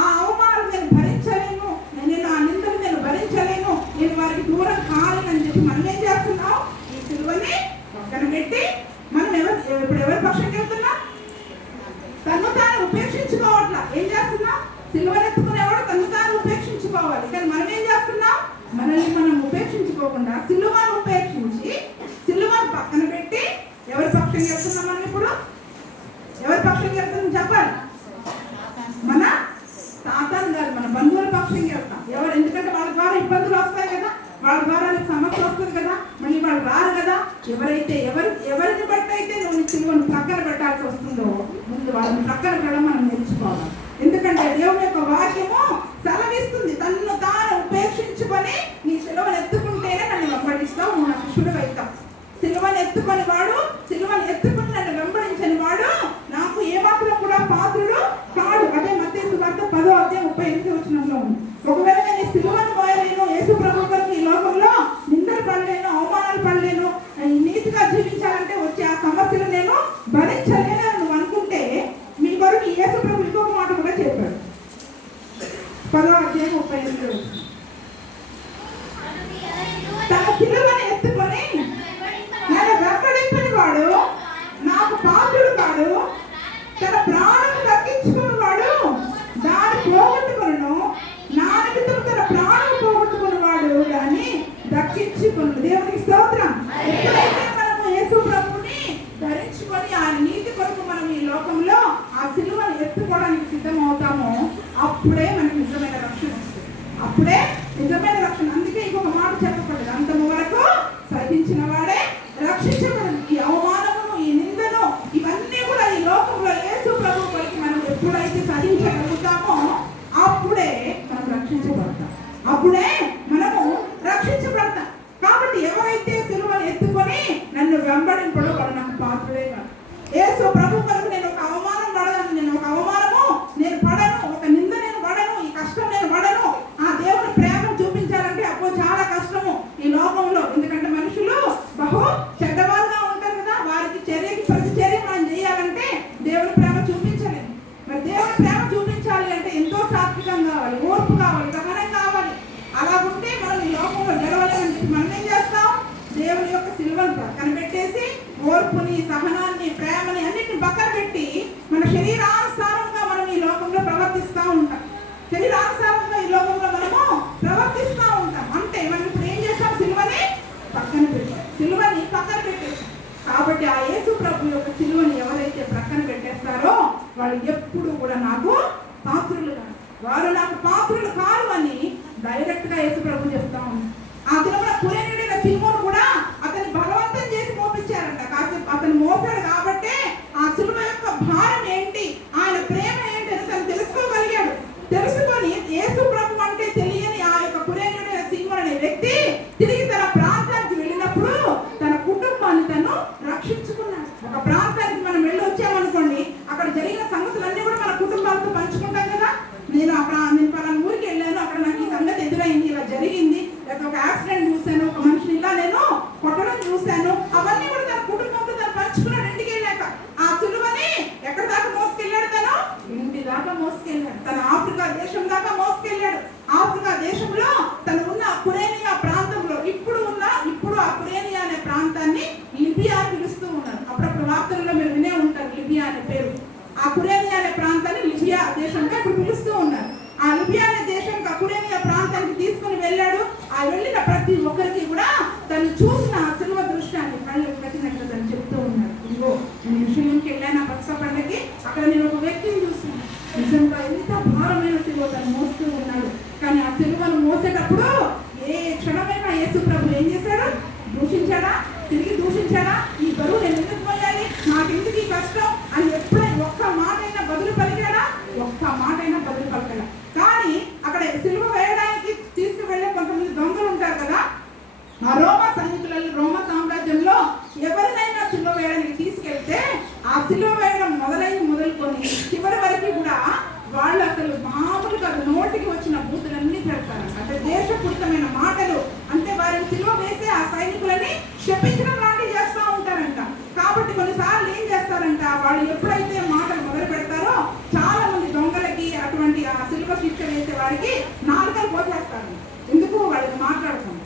ఆ అవమానాలు నేను భరించలేను, నేను ఆ నిందలు నేను భరించలేను, నేను వారికి దూరం కాలేనని చెప్పి మనం ఏం చేస్తున్నాం? ఈ సిలువని పక్కన పెట్టి మనం ఇప్పుడు ఎవరి పక్షంకి వెళ్తున్నాం? తను తాను ఉపేక్షించుకోవట్లా. ఏం చేస్తున్నాం? సిలువను ఎత్తుకునేవాడు తను తాను ఉపేక్షించుకోవాలి. కానీ మనం ఏం చేస్తున్నాం? మనల్ని మనం ఉపేక్షించుకోకుండా సిలువను ఉపేక్షించి సిలువను పక్కన పెట్టి ఎవరి పక్షంకి వెళ్తున్నాం? మనం ఇప్పుడు ఎవరి పక్షంకి వెళ్తున్నాం చెప్పాలి? మన తాతను కాదు, మన బంధువుల పక్షంకి వెళ్తాం. ఎందుకంటే వాళ్ళ ద్వారా ఇబ్బందులు వస్తాయి కదా, వాళ్ళ ద్వారా సమస్య వస్తుంది కదా, మళ్ళీ వాళ్ళు రారు కదా. ఎవరిని బట్టి అయితే నువ్వు సిలువను ప్రక్కన పెట్టాల్సి వస్తుందో ముందు వాళ్ళని ప్రక్కన పెట్టడం మనం నేర్చుకోవాలి. ఎందుకంటే దేవుని యొక్క వాక్యము సెలవిస్తుంది, తన్ను తాను ఉపేక్షించుకొని నీ సిలువను ఎత్తుకుంటేనే నన్ను వెంబడిస్తావు, నువ్వు నా శిష్యుడు అవుతావు. సిలువను ఎత్తుకొని వాడు, సిలువను ఎత్తుకుని నన్ను వెంబడించని వాడు నాకు ఏమాత్రం కూడా పాత్రుడు కాడు. అదే మత్తయి సువార్త 10:38 ఉంది. ఒకవేళ నేను సిలువను మోయలేను, యేసు ప్రభు కొరకు ఈ లోకంలో నిందలు పడలేను, అవమానాలు పడలేను, నీతిగా జీవించాలంటే వచ్చే ఆ సమస్యలు నేను భరించలేను నువ్వు అనుకుంటే, మీ కొరకు యేసు ప్రభు ఇంకొక మాట కూడా చెప్పాడు. 10:38 తన సిలువను ఎత్తుకొని నన్ను వెంబడింపని వాడు నాకు పాత్రుడు కాడు, తన ప్రాణం ధరించుకొని, దేవునికి స్తోత్రం. ఎప్పుడైతే మనము యేసు ప్రభువుని ధరించుకొని ఆయన నీతి కొరకు మనం ఈ లోకంలో ఆ సిలువను ఎత్తుకోవడానికి సిద్ధమవుతామో అప్పుడే మనకు నిజమైన రక్షణ వస్తుంది. అప్పుడే నిజమైన రక్షణ. అందుకే ఇంకొక మాట చెప్పకూడదు, అంతము వరకు సహించిన వాడే రక్షించబడదు. ఈ అవమానమును, ఈ నిందను, ఇవన్నీ కూడా ఈ లోకంలో యేసు ప్రభువు కొరకు మనం ఎప్పుడైతే సహించగలుగుతామో అప్పుడే మనం రక్షించబడతాం. అప్పుడే మనము రక్షించబడతాం. కాబట్టి ఎవరైతే సిలువను ఎత్తుకొని నన్ను వెంబడింపడో వాడు నాకు పాత్రుడే కాదు. యేసు ప్రభు కొరకు నేను ఒక అవమానం పడను, నేను ఒక అవమానము నేను పడను, ఒక నింద నేను పడను, ఈ కష్టం నేను పడను. ఆ దేవుని ప్రేమను చూపించాలంటే అబ్బో చాలా కష్టము ఈ లోకంలో. ఎందుకంటే మనుషులు బహు చెడ్డవారుగా ఉంటారు కదా, వారికి చర్యకి ప్రతి చర్య మనం చేయాలంటే దేవుని ప్రేమ చూపించలేదు. మరి దేవుని ప్రేమ చూపించాలి అంటే ఎంతో సాత్వికం కావాలి, ఓర్పు కావాలి, సహనం కావాలి. అలాగుంటే మనం ఈ లోకంలో గెలవలేమని చెప్పి మనం ఏం చేస్తాం? దేవుని యొక్క సిలువను పక్కన పెట్టేసి ఓర్పుని, సహనాన్ని, ప్రేమని అన్నిటిని పక్కన పెట్టి మన శరీరానుసారంగా మనం ఈ లోకంలో ప్రవర్తిస్తూ ఉంటాం. శరీరానుసారంగా ఈ లోకంలో మనము ప్రవర్తిస్తూ ఉంటాం. అంటే మనం ఇప్పుడు ఏం చేస్తాం? సిలువని పక్కన పెట్టాం, సిలువని పక్కన పెట్టేసాం. కాబట్టి ఆ యేసు ప్రభు యొక్క సిలువని ఎవరైతే పక్కన పెట్టేస్తారో వాళ్ళు ఎప్పుడు కూడా నాకు పాత్రులు కాదు, వారు నాకు పాత్రులు కాదు అని డైరెక్ట్ గా యేసు ప్రభు చెప్తా ఉన్నారు. ఆ దినమున కురేనీయుడైన సీమోను కూడా అతన్ని బలవంతం చేసి మోపించారంట. కాసేపు అతను మోసాడు కాబట్టి ఆ సిలువ యొక్క భారం ఏంటి, ఆయన ప్రేమ ఏంటి అని తను తెలుసుకోగలిగాడు. తెలుసుకొని యేసు ప్రభు అంటే తెలియని ఆ యొక్క కురేనీయుడైన సీమోను అనే వ్యక్తి తిరిగి తన ప్రాంతానికి వెళ్ళినప్పుడు తన కుటుంబాన్ని తను రక్షించుకున్నాడు. ఒక ప్రాంతానికి మనం వెళ్ళి వచ్చామనుకోండి, అక్కడ జరిగిన సంగతులన్నీ కూడా మన కుటుంబాలతో పంచుకుంటాం కదా. నేను పలానా ఊరికి వెళ్ళాను, అక్కడ నాకు ఈ సంగతి ఎదురైంది, ఇలా జరిగింది, లేకపోతే ఒక యాక్సిడెంట్ చూశాను, ఒక మనిషిని ఇలా నేను కొట్టడం చూశాను, అవన్నీ కూడా తన కుటుంబంతో తను పంచుకున్నాడు. ఇంటికి వెళ్ళాక ఆ సిలువని ఎక్కడ దాకా మోసుకెళ్ళాడు? తను ఇంటి దాకా మోసుకెళ్ళాడు. తన ఆఫ్రికా దేశం దాకా మోసుకెళ్ళాడు. ఆఫ్రికా దేశంలో తను ఉన్న కురేనియా ప్రాంతంలో ఇప్పుడు ఆ కురేనియా అనే ప్రాంతాన్ని లిబియా పిలుస్తూ ఉన్నారు. అప్పుడప్పుడు వార్తల్లో మీరు వినే ఉంటారు లిబియా అనే పేరు. ఆ కురేనియా అనే ప్రాంతాన్ని లిబియా దేశంగా ఇప్పుడు పిలుస్తూ ఉన్నారు. ఆ లిబియా అనే దేశం కురేనియా ప్రాంతానికి తీసుకుని వెళ్ళాడు. ఆ వెళ్ళిన ప్రతి ఒక్కరికి కూడా తను చూసిన సిలువ దృశ్యాన్ని కళ్ళు పెట్టినట్లు తను చెప్తూ ఉన్నాడు. ఇదిగో నేను విషయంకి వెళ్ళాను పచ్చ పండగకి, అక్కడ నేను ఒక వ్యక్తిని చూస్తున్నాను. నిజంగా ఎంత భారమైన సిలువ తను మోస్తూ ఉన్నాడు. కానీ ఆ సిలువను మోసేటప్పుడు ఏ క్షణమైనా యేసు ప్రభు ఏం చేశాడు? దూషించాడా? తిరిగి దూషించాడా? ఈ బరువు నేను ఎందుకు మోయాలి, నాకెందుకు ఈ కష్టం అని ఎప్పుడైనా ఒక్క మాట అయినా బదులు పలికాడా? ఒక్క మాట అయినా బదులు పలికాడా? కానీ అక్కడ సిలువ వేయడానికి తీసుకువెళ్ళే కొంతమంది దొంగలు ఉంటారు కదా, ఆ రోమా సైనికులలో, రోమా సామ్రాజ్యంలో ఎవరినైనా సిలువ వేయడానికి తీసుకెళ్తే ఆ సిలువ వేయడం మొదలుకొని చివరి వరకు కూడా వాళ్ళు అసలు మామూలుగా నోటికి వచ్చిన బూతులన్నీ పెడతారు. అంటే దేశపూరితమైన మాటలు, అంటే వారిని సిలువ వేసి ఆ సైనికులని శపించడం లాంటివి చేస్తూ ఉంటారంట. కాబట్టి కొన్నిసార్లు ఏం చేస్తారంట, వాళ్ళు ఎప్పుడైతే మాటలు మొదలు పెడతారో చాలా మంది దొంగలకి అటువంటి ఆ సిలువ శిక్ష వేసే వారికి నాలుకలు కోసేస్తారు. ఎందుకు? వాళ్ళకి మాట్లాడతాం,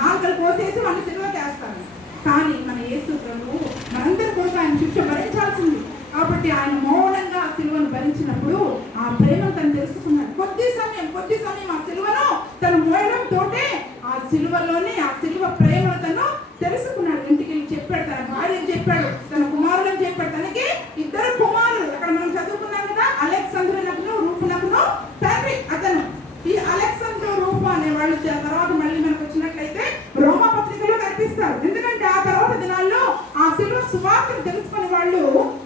నాలుకలు కోసేసి వాళ్ళు సిలువ చేస్తారు. కానీ మన యేసు ప్రభువు మనందరూ కూడా ఆయన శిక్ష భరించాల్సింది. కాబట్టి ఆయన మౌనంగా ఆ సిలువను భరించినప్పుడు ఆ ప్రేమను తను తెలుసుకున్నాడు. కొద్ది సమయం ఆ సిలువను తను మోయడం తోటే ఆ సిలువలోనే ఆ సిలువ ప్రేమను తను తెలుసుకున్నాడు. ఇంటికి వెళ్ళి చెప్పాడు, తన భార్యను చెప్పాడు, తన కుమారులను చెప్పాడు. తనకి 2 కుమారులు, అక్కడ మనం చదువుకున్నాం కదా, అలెగ్జాంద్రునకును రూఫునకును తండ్రి. అతను ఈ అలెగ్జాంద్రు రూఫు అనే వాళ్ళు తర్వాత మళ్ళీ మనకు వచ్చినట్లయితే రోమా పత్రికలో కనిపిస్తారు. ఎందుకంటే ఆ తర్వాత దినాల్లో ఆ సిలువ సువార్తను తెలుసుకునే వాళ్ళు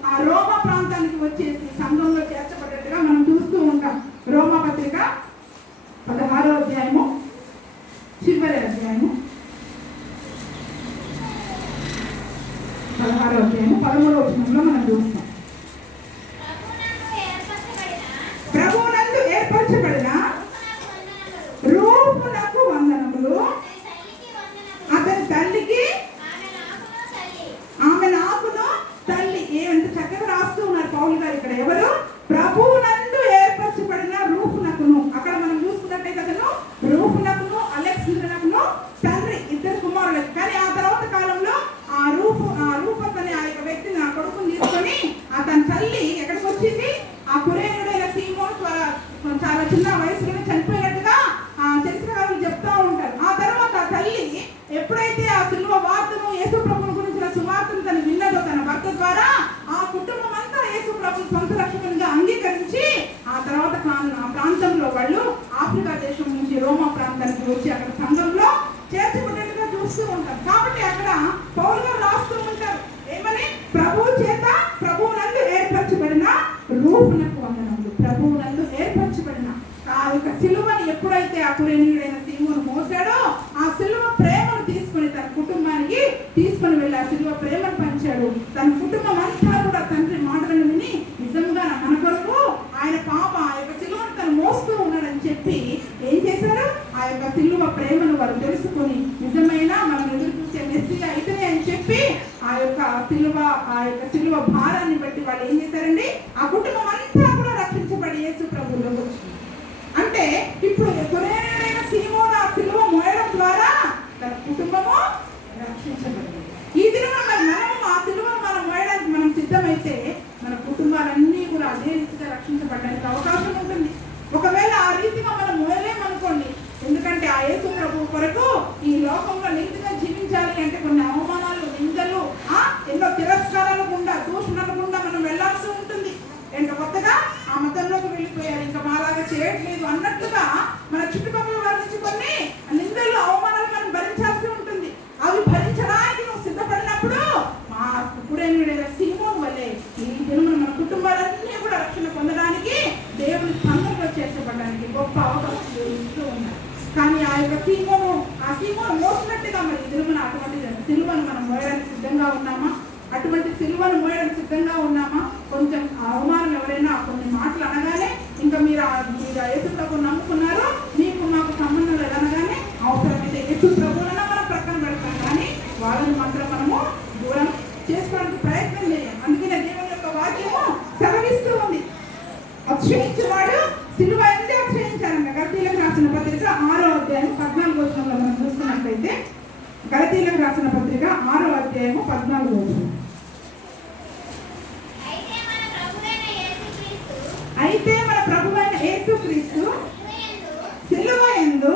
ఆ రోమా ప్రాంతానికి వచ్చేసి సంఘంలో చేర్చబడ్డట్టుగా మనం చూస్తూ ఉంటాం. రోమా పత్రిక 16వ అధ్యాయము చివరి అధ్యాయము 16వ అధ్యాయము 13వ వచనంలో మనం చూస్తాం. ప్రభువునందు ఏర్పరచబడిన రూపునకు వందనములు, అతని తల్లికి, ఆమె నాకును తల్లి. ఏమంత చక్కగా రాస్తూ ఉన్నారు పౌలు గారు ఇక్కడ. ఎవరు? ప్రభువునందు ఏర్పరచబడిన రూపునకును. అక్కడ మనం చూసుకున్నట్టయితే అతను రూపునకును అలెగ్జాంద్రునకును తండ్రి, 2 కుమారులు. కానీ ఆ తర్వాత కాలంలో ఆ రూపస్ అనే ఆ యొక్క వ్యక్తిని, ఆ కొడుకుని తీసుకొని అతని తల్లి ఎక్కడికి వచ్చింది? ఆ కురేనీయుడైన సీమోను చాలా చిన్న వయసులోనే చనిపోయినట్టుగా చరిత్రకారులు చెప్తా ఉంటారు. ఆ తర్వాత ఆ తల్లి ఎప్పుడైతే యేసు ప్రభు సొంత రక్షకునిగా అంగీకరించి ఆ తర్వాత ఆ ప్రాంతంలో వాళ్ళు ఆఫ్రికా దేశం నుంచి రోమా ప్రాంతానికి వచ్చి అక్కడ సంఘంలో చేర్చబడ్డట్టుగా చూస్తూ ఉంటారు. కాబట్టి అక్కడ పౌలు గారు రాస్తూ ఉంటారు ఏమని, ప్రభువునందు ఏర్పరచబడిన రూపునకు వందనములు. ప్రభువునందు ఏర్పరచబడిన ఆ యొక్క సిలువని ఎప్పుడైతే ఆ కురేనీయుడైన సీమోను మోసాడో ఆ సిలువ ప్రేమను తీసుకొని తన కుటుంబానికి తీసుకొని వెళ్ళి ఆ సిలువ ప్రేమను పంచాడు. తన కుటుంబం అంతా కూడా తండ్రి మాటలను విని నిజంగా మన కొరకు ఆయన పాప ఆ యొక్క సిలువను తను మోస్తూ ఉన్నాడని చెప్పి ఏం చేశారు, ఆ యొక్క సిలువ ప్రేమను వారు తెలుసుకొని నిజమైన మనం ఎదురు చూసే మెస్సీగా అయితేనే అని చెప్పి ఆ యొక్క సిలువ భారాన్ని బట్టి వాళ్ళు ఏం చేశారండి, ఆ కుటుంబం అంతా కూడా రక్షించబడి యేసు ప్రభువులోకి వచ్చింది. అంటే ఇప్పుడు కురేనీయుడైన సీమోను ఆ సిలువ మోయడం ద్వారా తన కుటుంబము రక్షించబడింది. ఈ దినం మనము ఆ సిలువను మనం మోయడానికి మనం సిద్ధమైతే మన కుటుంబాలన్నీ కూడా అదే రీతిగా రక్షించబడడానికి అవకాశం ఉంటుంది. ఒకవేళ ఆ రీతిగా మనం మోయలేమనుకోండి, ఎందుకంటే ఆ యేసు ప్రభు కొరకు ఈ లోకంలో నీతిగా జీవించాలి అంటే కొన్ని అవమానాలు, నిందలు, ఎన్నో తిరస్కారాలు గుండా, దూషణల గుండా మనం వెళ్లాల్సి ఉంటుంది. ఇంకా కొత్తగా ఆ మతంలోకి వెళ్ళిపోయారు, ఇంకా మాలాగా చేయట్లేదు అన్నట్లుగా మన చుట్టుపక్కల వారి నుంచి కొన్ని నిందలు, అవమానాలు మనం భరించాల్సి ఉంటుంది. అవి భరించడానికి నువ్వు సిద్ధపడినప్పుడు మా కురేనీయుడైన సీమోను వల్లే ఈ దినమున మన కుటుంబాలన్నీ కూడా రక్షణ పొందడానికి, దేవుని సంఘంలో చేర్చబడడానికి గొప్ప అవకాశాలు ఇస్తూ ఉన్నారు. కానీ ఆ యొక్క సీమోను మోసినట్టుగా మరి ఈ దినమున అటువంటి సిలువను మనం మోయడానికి సిద్ధంగా ఉన్నామా? అటువంటి సిలువను మోయడానికి సిద్ధంగా ఉన్నామా? కొంచెం అవమానం ఎవరైనా కొన్ని మాటలు అనగానే ఇంకా మీరు యేసు ప్రభు నమ్ముకున్నారు, మీకు మాకు సంబంధం లేదు అనగానే అవసరమైతే యేసు ప్రభువులన్నా మనం ప్రక్కన పెడతాం, కానీ వాళ్ళని మాత్రం మనము దూరం చేసుకోవడానికి ప్రయత్నం చేయాలి. అందుకనే దేవుని యొక్క వాక్యము సెలవిస్తూ ఉంది, అక్షయించేవాడు సిలువ ఎందే అక్షయించారంట. గలతీయులకు రాసిన పత్రిక 6వ అధ్యాయం 14వ వచనంలో మనం చూస్తున్నట్లయితే, గలతీయులకు రాసిన పత్రిక 6వ అధ్యాయము 14వ వచనం. అయితే మన ప్రభువైన యేసుక్రీస్తు సిలువ యందు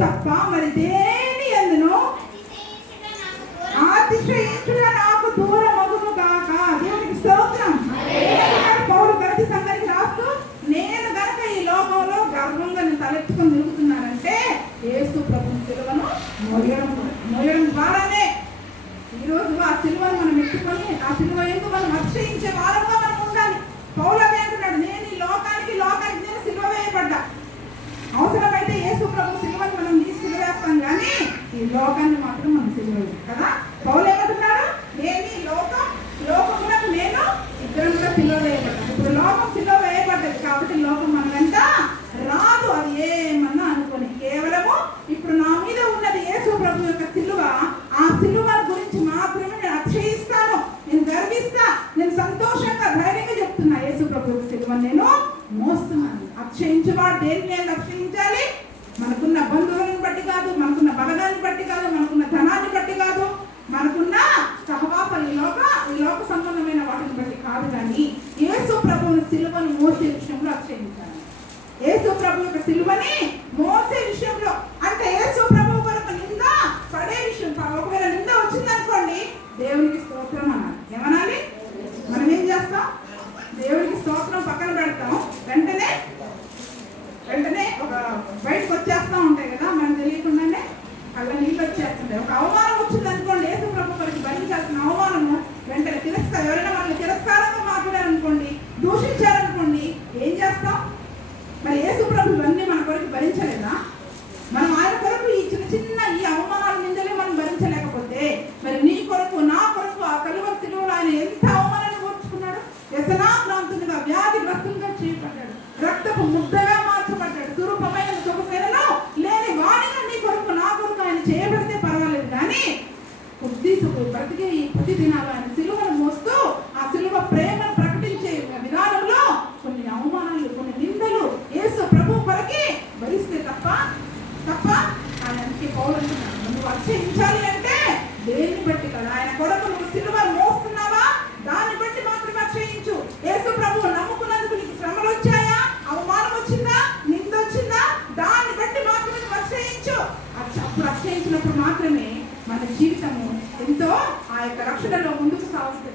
తప్ప మరి దేని యందును అతిశయించుట నాకు దూరమగును గాక. దేవునికి స్తోత్రం. పౌలు గలతీ సంఘానికి రాస్తూ, నేను గనక ఈ లోకంలో గర్వంగా తలెత్తుకొని తిరుగుతున్నానంటే యేసు ప్రభు సిలువను మోయడం ద్వారానే ఈరోజు ఆ సిలువను మనం ఎత్తుకొని ఆ సిలువ ఎందుకు మనం అతిశయించే వారంగా మనం ఉండాలి. పౌలు అదే అంటున్నాడు, నేను ఈ లోకానికి నేను సిలువ వేయబడ్డా. అవసరమైతే యేసు ప్రభు సిలువను మనం సిలువేస్తాం, కానీ ఈ లోకాన్ని మాత్రం మనం సిలువ కదా. పౌలు ఏమంటున్నాడు, నేను ఈ లోకమునకు నేను ఇద్దరు కూడా సిలువ వేయబడ్డాను. ఇప్పుడు లోకం సిలువ వేయబడ్డది కాబట్టి లోకం మన వెంట రాదు, అది ఏమన్నా అనుకొని. కేవలము ఇప్పుడు నా మీద ఉన్నది యేసు ప్రభు యొక్క సిలువ. ఆ సిలువ గురించి మాత్రమే నేను అక్షయిస్తాను, నేను గర్విస్తా, నేను సంతోషంగా ధైర్యంగా చెప్తున్నా, యేసు ప్రభు సిలువ నేను మోస్తున్నాను. అక్షయించేవాడు దేన్ని నేను అక్షయించాలి? మనకున్న బంధువులను బట్టి కాదు, మనకున్న బలగాన్ని బట్టి కాదు, మనకున్న ధనాన్ని బట్టి కాదు, మనకున్న సహవాసాలు ఈ లోక సంబంధమైన వాటిని బట్టి కాదు, కానీ యేసు ప్రభువుని సిలువను మోసే విషయంలో అక్షయించాలి. యేసు ప్రభు యొక్క సిలువని మోసే విషయంలో, అంటే యేసు ప్రభు కొరకు నింద పడే విషయం. ఒకవేళ నింద వచ్చిందనుకోండి, దేవునికి స్తోత్రం అనాలి. ఏమనాలి? మనం ఏం చేస్తాం? దేవునికి స్తోత్రం పక్కన పెడతాం, వెంటనే ఒక బయటకు వచ్చేస్తూ ఉంటాయి కదా, మనం తెలియకుండానే కళ్ళ నీళ్ళు వచ్చేస్తుంటాయి. ఒక అవమానం వచ్చింది అనుకోండి, యేసు ప్రభు కొరకు భరించాల్సిన అవమానము వెంటనే ఎవరైనా వాళ్ళని తిరస్కారంగా మాట్లాడారనుకోండి, దూషించారనుకోండి, ఏం చేస్తాం? మరి యేసు ప్రభు ఇవన్నీ మన కొరకు భరించలేదా? మనం ఆయన కొరకు ఈ చిన్న ఈ అవమానాల నిందలే మనం భరించలేకపోతే మరి నీ కొరకు, నా కొరకు ఆ కలువరి సిలువలో ఆయన ఎంత అవమానాన్ని ఓర్చుకున్నాడు. వ్యసనాక్రాంతునిగా, వ్యాధిగ్రస్తునిగా చేయబడ్డాడు, రక్తపు ముద్దగా మార్చబడ్డాడు, స్వరూపమైన సొగసైనను లేని వాణిగా నీ కొరకు, నా కొరకు ఆయన చేయబడితే పర్వాలేదు, కానీ బ్రతికే ఈ ప్రతి దినాలు ఆయన సిలువను మోస్తూ ఆ సిలువ ప్రేమను ప్రకటించే విధానంలో కొన్ని అవమానాలు, కొన్ని నిందలు యేసు ప్రభు కొరకి భరిస్తే తప్ప ఆయనకి పౌలంటున్నాడు, నువ్వు అక్షయించాలి అంటే దేన్ని బట్టి కదా, ఆయన కొరకు నువ్వు సిలువను మోస్తున్నావా దాన్ని బట్టి మాత్రమే అక్షయించు. యేసు ప్రభు నమ్ముకున్నందుకు నీకు శ్రమలు వచ్చాయా, అవమానం వచ్చిందా, నింద వచ్చిందా, దాన్ని బట్టి మాత్రమే నువ్వు అక్షయించు. అప్పుడు అక్షయించినప్పుడు మాత్రమే మన జీవితము ఎంతో ఆ యొక్క రక్షణలో ముందుకు సాగుతుంది.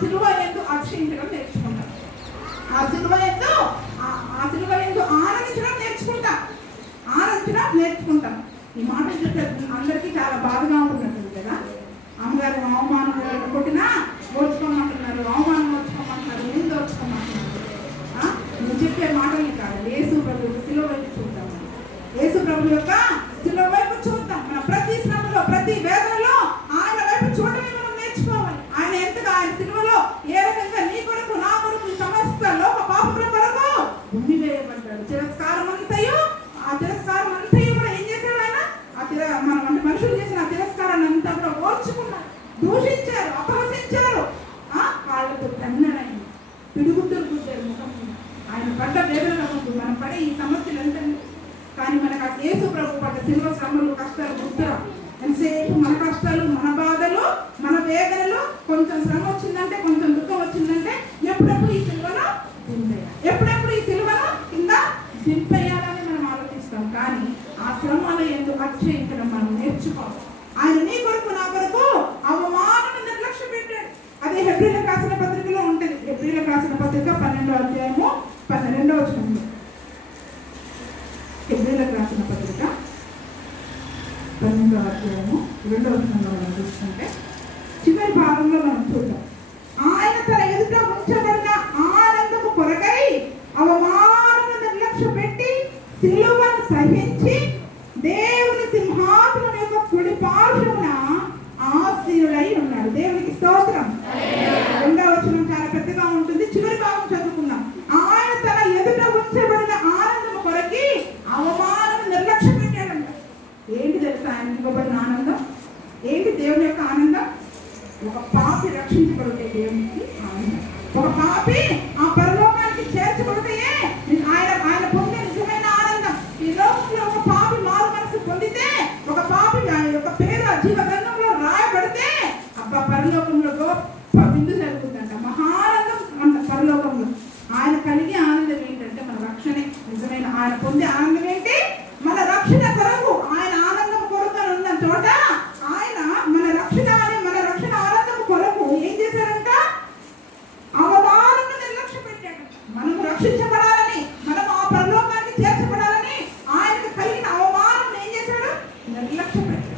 సిలువ యందు అతిశయించడం నేర్చుకుంటాం. ఆ సిలువ యందు ఆనందించడం నేర్చుకుంటాం. ఈ మాట చెప్తే అందరికీ చాలా బాధగా ఉంటున్నట్టుంది కదా. అమ్మగారు అవమానం కొట్టినా ఓర్చుకోమంటున్నారు, అవమానం ఓర్చుకోమంటున్నారు, ముందు ఓర్చుకోమంటున్నారు. నువ్వు చెప్పే మాటల్ని కాదు, యేసు ప్రభు సిలువ వైపు చూద్దాం. యేసు ప్రభు యొక్క సిలువ వైపు చూద్దాం. మన ప్రతి శ్రమలో, ప్రతి వేదనలో ఆయన వైపు చూడమే మనం నేర్చుకోవాలి. ఆయన ఎంతగా ఆయన సిలువలో ఏ రకంగా నీ కొరకు, నా కొరకు, సమస్త లోక పాపముల కొరకు ఉమ్మి వేయబడ్డాడు. తిరస్కారం అంతయు కూడా ఏం చేశాడు ఆయన? మనం అంటే మనుషులు చేసిన ఆ తిరస్కారాన్ని అంతా కూడా ఓర్చుకున్నారు, దూషించారు, అపహసించారు, వాళ్ళతో తన్నడైంది, పిడుగుద్దులు గుద్దారు ముఖం మీద. ఆయన పడ్డ వేదనల ముందు మనం పడే ఈ సమస్యలు ఎంతండి. కానీ మనకు ఆ యేసు ప్రభు పడ్డ సిలువ శ్రమలు, కష్టాలు గుర్తురా. ఎంతసేపు మన కష్టాలు, మన బాధలు, మన వేదనలు, కొంచెం శ్రమ వచ్చిందంటే, కొంచెం దుఃఖం వచ్చిందంటే ఎప్పుడెప్పుడు ఈ సిలువను కింద దింపేయాలని మనం ఆలోచిస్తాం. కానీ ఆ శ్రమలు ఎందుకు అతిశయించడం మనం నేర్చుకోవాలి. ఆయన నీ కొరకు, నా కొరకు అవమానం నిర్లక్ష్య పెట్టాడు. అదే హెబ్రీలకు రాసిన పత్రికలో ఉంటుంది. హెబ్రీలకు రాసిన పత్రిక 12వ అధ్యాయము 12వ వచనంలో, హెబ్రీలకు రాసిన పత్రిక 12వ అధ్యాయము 2వ వచనంలో మనం చూసుకుంటే చివరి భాగంలో మనం చూద్దాం. ఆయన తన ఎదుట ఉంచబడిన ఆనందము కొరకై అవమానము నిర్లక్ష్య పెట్టి సిలువను సహించి దేవుని సింహాసనం యొక్క కుడి పార్శ్వమున ఆసీనుడై ఉన్నాడు. దేవునికి స్తోత్రం. 2వ వచనం చాలా పెద్దగా ఉంటుంది, చివరి భాగం చదువుకున్నాం. ఆయన తన ఎదుట ఉంచబడిన ఆనందము కొరకి అవమానం నిర్లక్ష్య పెట్టాడంట. ఏంటి తెలుసా ఆయన ఇవ్వబడిన ఆనందం? ఏంటి దేవుని యొక్క ఆనందం? ఒక పాపి రక్షించబడితే దేవునికి ఆనందం. ఒక పాపి ఆ పరలోకానికి చేర్చబడితే ఆయన పొందే నిజమైన ఆనందం. ఈ లోకంలో ఒక పాపి మారు మనసు పొందితే, ఒక పాపి యొక్క పేరు జీవ గ్రంథంలో రాయబడితే అబ్బా పరలోకంలో గొప్ప విందు జరుగుతుందంట, మహానందం అంట పరలోకంలో. ఆయన కలిగే ఆనందం ఏంటంటే మన రక్షణే. నిజమైన ఆయన పొందే ఆనందం ఏంటి? మన రక్షణ కొరకు, ఆయన ఆనందం కొరకు ఉన్న చోట ఆయన మన రక్షణ ఆనందం కొరకు ఏం చేశారంట? అవమానం నిర్లక్ష్య పెట్టాడు. మనము రక్షించబడాలని, మనం ఆ పరలోకానికి చేర్చబడాలని ఆయనకు కలిగిన అవమానం ఏం చేశాడు? నిర్లక్ష్య పెట్టాడు.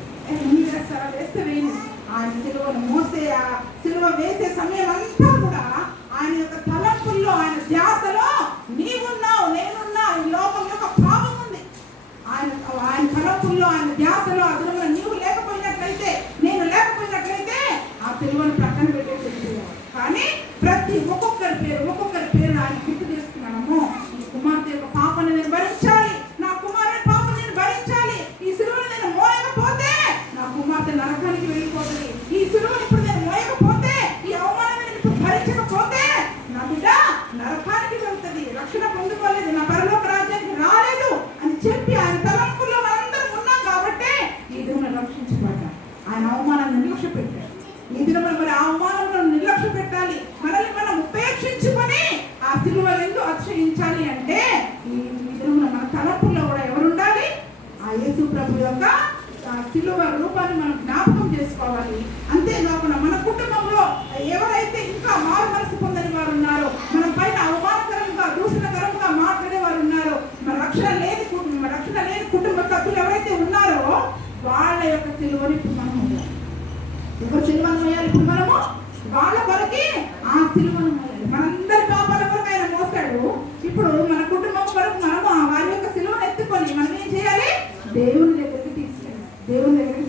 వేస్తే వేయండి. ఆయన సిలువ వేసే సమయం అంతా కూడా ఆయన యొక్క తలంపుల్లో, ఆయన ధ్యాసలో నీవున్నావు, నేనున్నా, ఈ లోకం యొక్క పాపం ఉంది. ఆయన తలంపుల్లో, ఆయన ధ్యాసలో, అదులో నీవు లేకపోయినట్లయితే, నేను లేకపోయినట్లయితే ఆ సిలువను ప్రక్కన పెట్టేసి, కానీ ప్రతి ఒక్కొక్కరి పేరు ఆయన గుర్తు చేసుకున్నాము. ఈ కుమార్తె యొక్క పాపను నేను భరించాలి, నా కుమారుని పాపను నేను భరించాలి. ఈ సిలువను నేను మోయకపోతే నా కుమార్తె నరకానికి వెళ్ళిపోతుంది. ఈ సిలువను ఇప్పుడు నేను మోయకపోతే, ఈ అవమానాన్ని నేను ఇప్పుడు భరించకపోతే నా బిడ్డ నరకానికి వెళ్తుంది, రక్షణ పొందుకోలేదు, నా పరలోక రాజ్యానికి రాలేదు అని చెప్పి ఆయన తలంపుల్లో మనందరం ఉన్నాం. కాబట్టి ఈ దినం రక్షించబడ్డాం. ఆయన అవమానాన్ని నిర్లక్ష్య పెట్టాడు. ఈ దినం మరి ఆ అవమానంలో నిర్లక్ష్య పెట్టాలి. మనల్ని మనం ఉపేక్షించుకొని ఆ సిలువ ఎందుకు అతిశయించాలి అంటే ఈ దినం మన తలంపుల్లో కూడా ఎవరు ఉండాలి? ఆ యేసు ప్రభు యొక్క సిలువ రూపాన్ని మనం జ్ఞాపకం చేసుకోవాలి. అంతేకాకుండా మన కుటుంబంలో ఎవరైతే ఇంకా మారు మనసు పొందని వారు ఉన్నారో, మన పైన అవమానకరంగా, దూషణకరంగా మాట్లాడే వారు ఉన్నారో, మన రక్షణ లేని కుటుంబ సభ్యులు ఎవరైతే ఉన్నారో వాళ్ళ యొక్క సిలువని ఇప్పుడు మనం మోయాలి. ఎవరు సిలువను మోయాలి? ఇప్పుడు మనము వాళ్ళ కొరకి ఆ సిలువను మోయాలి. మనందరి పాపాల కొరకు ఆయన మోస్తాడు. ఇప్పుడు మన కుటుంబం కొరకు మనము వారి యొక్క సిలువను ఎత్తుకొని మనం ఏం చేయాలి? దేవుని దగ్గరికి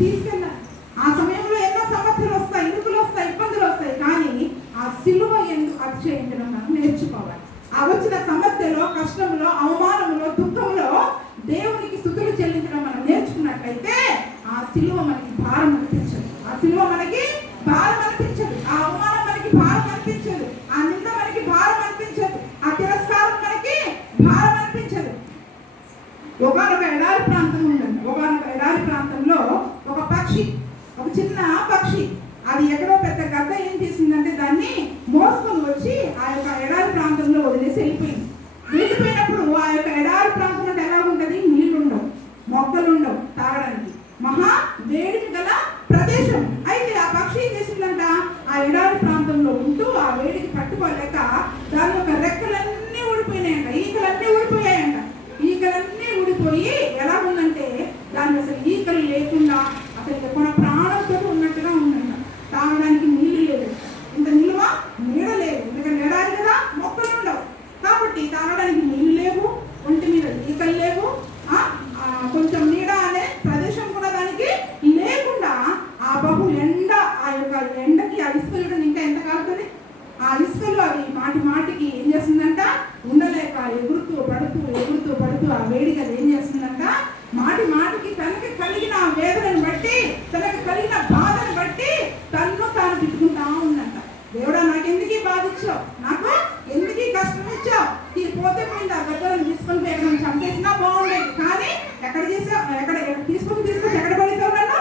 తీసుకెళ్ళాలి. ఆ సమయంలో ఎన్నో సమస్యలు వస్తాయి, ఇరుకులు వస్తాయి, ఇబ్బందులు వస్తాయి. కానీ ఆ సిలువ ఎందుకు అతిశయించడం మనం నేర్చుకోవాలి. ఆ వచ్చిన సమస్యలో, కష్టంలో, అవమానంలో, దుఃఖంలో దేవునికి స్తుతులు చెల్లించడం మనం నేర్చుకున్నట్లయితే ఆ సిలువ మనకి భారం అనిపించదు. ఆ అవమానం మనకి భారం అనిపించదు. ఆ నింద మనకి భారం అనిపించదు. ఆ తిరస్కారం మనకి భారం అనిపించదు. ఒకనొక ఎడారి ప్రాంతం ఉందండి. ఒకనొక ఎడారి ప్రాంతంలో ఒక చిన్న పక్షి అది ఎక్కడో పెద్ద గద్ద ఏం చేసిందంటే దాన్ని మోసుకొని వచ్చి ఆ యొక్క ఎడారి ప్రాంతంలో వదిలేసి వెళ్ళిపోయింది. వెళ్ళిపోయినప్పుడు ఆ యొక్క ఎడారి ప్రాంతం అంటే ఎలా ఉంటుంది? నీళ్లుండవు, మొక్కలుండవు, తాగడానికి మహా వేడిమి గల ప్రదేశం. అయితే ఆ పక్షి ఏం చేసిందంట? ఆ ఎడారి ప్రాంతంలో ఉంటూ ఆ తట్టుకోలేక దాని యొక్క రెక్కలన్నీ ఊడిపోయినాయంట, ఈకలన్నీ ఊడిపోయాయంట. ఈకలన్నీ ఊడిపోయి ఎలా ఉందంటే దాన్ని అసలు ఈకలు లేకుండా అసలు కొన ప్రాణంతో ఉన్నట్టుగా ఉందంట. తాగడానికి నీళ్లు లేదు, ఇంత నిల్వ నీడ లేదు, ఎందుకంటే నెడాలి కదా, మొక్కలు ఉండవు కాబట్టి తాగడానికి నీళ్లు లేవు, ఒంటి మీద ఈకలు లేవు, కొంచెం నీడ అనే ప్రదేశం కూడా దానికి లేకుండా ఆ బహు ఎండ, ఆ యొక్క ఎండకి ఆ ఇసుకలు ఇంకా ఎంత కాలుతుంది, ఆ ఇసుకల్లో అది మాటి మాటికి ఏం చేస్తుందంట, ఉండలేక ఎగురుతూ పడుతూ ఆ వేడిగా ఏం చేస్తుందంట, మాటి మాటికి తనకి కలిగిన వేదనను బట్టి, తనకి కలిగిన బాధను బట్టి తన్ను తాను తిట్టుకుంటా ఉందంట. దేవుడా నాకెందుకు ఈ బాధ ఇచ్చావు, నాకు ఎందుకు ఈ కష్టం ఇచ్చావు, ఈ పోతే పోయింది, ఆ గడ్డలను తీసుకొని ఎక్కడ చంపేసినా బాగుండేది, కానీ ఎక్కడ చేసావు, ఎక్కడ తీసుకొచ్చి ఎక్కడ పడేసావు, నన్ను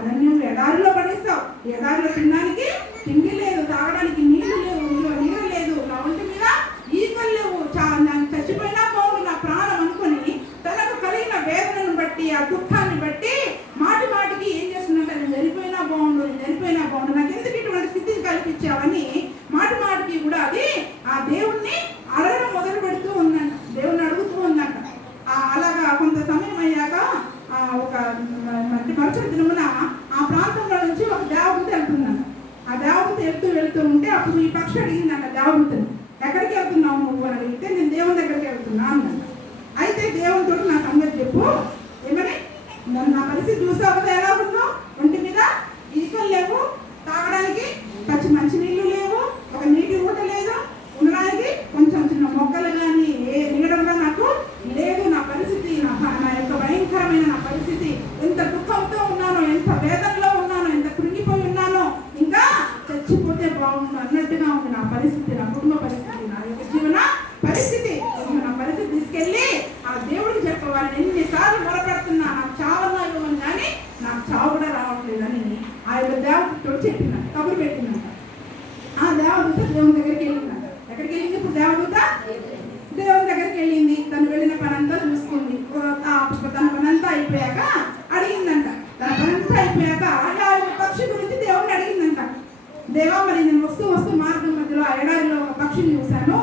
అరణ్యంలో ఎడారిలో పడేస్తావు. ఎడారిలో తినడానికి తిండి లేదు, తాగడానికి నీళ్లు లేవు, నీరు లేదు, నా ఒంటి మీద ఈకలు లేవు, చచ్చిపోయినా బాగుండు నా ప్రాణం అనుకుని తనకు కలిగిన వేదనను బట్టి, ఆ దుఃఖాన్ని బట్టి మాటి మాటికి ఏం చేస్తుందంటే నేను చనిపోయినా బాగుండు, నాకు ఎందుకు ఇటువంటి స్థితిని కల్పించావని మాటి మాటికి కూడా అది ఆ దేవుణ్ణి అడగడం మొదలు పెడుతూ ఉందంట, దేవుణ్ణి అడుగుతూ ఉందంట. అలాగా కొంత సమయం అయ్యాక ఒక మరుసటి దినమున ఆ ప్రాంతంలో నుంచి ఒక దేవదూత వెళ్తుందంట. ఆ దేవదూత వెళ్తూ ఉంటే అప్పుడు ఈ పక్షి అడిగిందంట దేవదూతని, ఎక్కడికి వెళ్తున్నావు నువ్వు అని అడిగితే నేను దేవుని దగ్గరికి వెళ్తున్నా అన్నాను. అయితే దేవునితో నా సంగతి చెప్పు, ఏమని నా పరిస్థితి చూసావు కదా ఎలా ఉందో, ఒంటి మీద ఈకలు లేవు, తాగడానికి మంచి నీళ్లు లేవు, ఒక నీటి ఊట లేదు, ఉండడానికి కొంచెం చిన్న మొక్కలు కానీ ఏ నీడంగా నాకు లేదు, నా పరిస్థితి నా యొక్క భయంకరమైన నా పరిస్థితి, ఎంత దుఃఖంతో ఉన్నానో, ఎంత వేదనలో ఉన్నానో, ఎంత కృంగిపోయి ఉన్నానో, ఇంకా చచ్చిపోతే బాగుండు అన్నట్టుగా ఉంది నా పరిస్థితి, నా కుటుంబ పరిస్థితి, నా యొక్క జీవన పరిస్థితి. నా పరిస్థితి తీసుకెళ్ళి ఆ దేవుడికి చెప్పవాలి, ఎన్నిసార్లు మొరపెడుతున్నా నాకు చావన్నా ఇవ్వమని, కానీ నాకు చావు కూడా రావట్లేదని ఆ యొక్క దేవదూతతో చెప్పిందంట, కబురు పెట్టిందంట. ఆ దేవదూత దేవుని దగ్గరికి వెళ్ళిందంట. ఎక్కడికి వెళ్ళింది ఇప్పుడు దేవదూత? దేవుని దగ్గరికి వెళ్ళింది. తను వెళ్ళిన పనంతా చూసుకుంది. తన పనంతా అయిపోయాక అడిగిందంట. తన పనంతా అయిపోయాక ఆ పక్షి గురించి దేవుడిని అడిగిందంట. దేవా, మరి నేను వస్తూ మార్గం మధ్యలో ఆ ఎడారిలో ఒక పక్షిని చూశాను,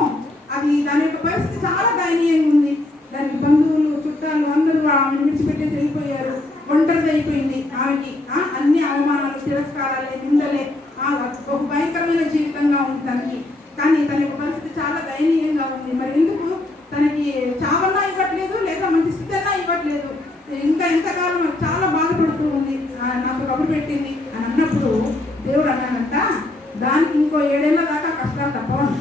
అది దాని యొక్క పరిస్థితి చాలా దయనీయంగా ఉంది, దానికి బంధువులు చుట్టాలు అందరూ ఆమెను విడిచిపెట్టేసి వెళ్ళిపోయారు, ఒంటరిగా అయిపోయింది ఆమెకి, అన్ని అవమానాలు, తిరస్కారాలే, నిందలే, ఒక భయంకరమైన జీవితంగా ఉంది తనకి, కానీ తన యొక్క పరిస్థితి చాలా దయనీయంగా ఉంది, మరి ఎందుకు తనకి చావన్నా ఇవ్వట్లేదు, లేదా మంచి స్థితి అన్నా ఇవ్వట్లేదు, ఇంకా ఎంతకాలం చాలా బాధపడుతూ ఉంది, నాకు కబురు పెట్టింది అని అన్నప్పుడు దేవుడు అన్నాడంట, దానికి ఇంకో 7 ఏళ్ల దాకా కష్టాలు తప్పవను.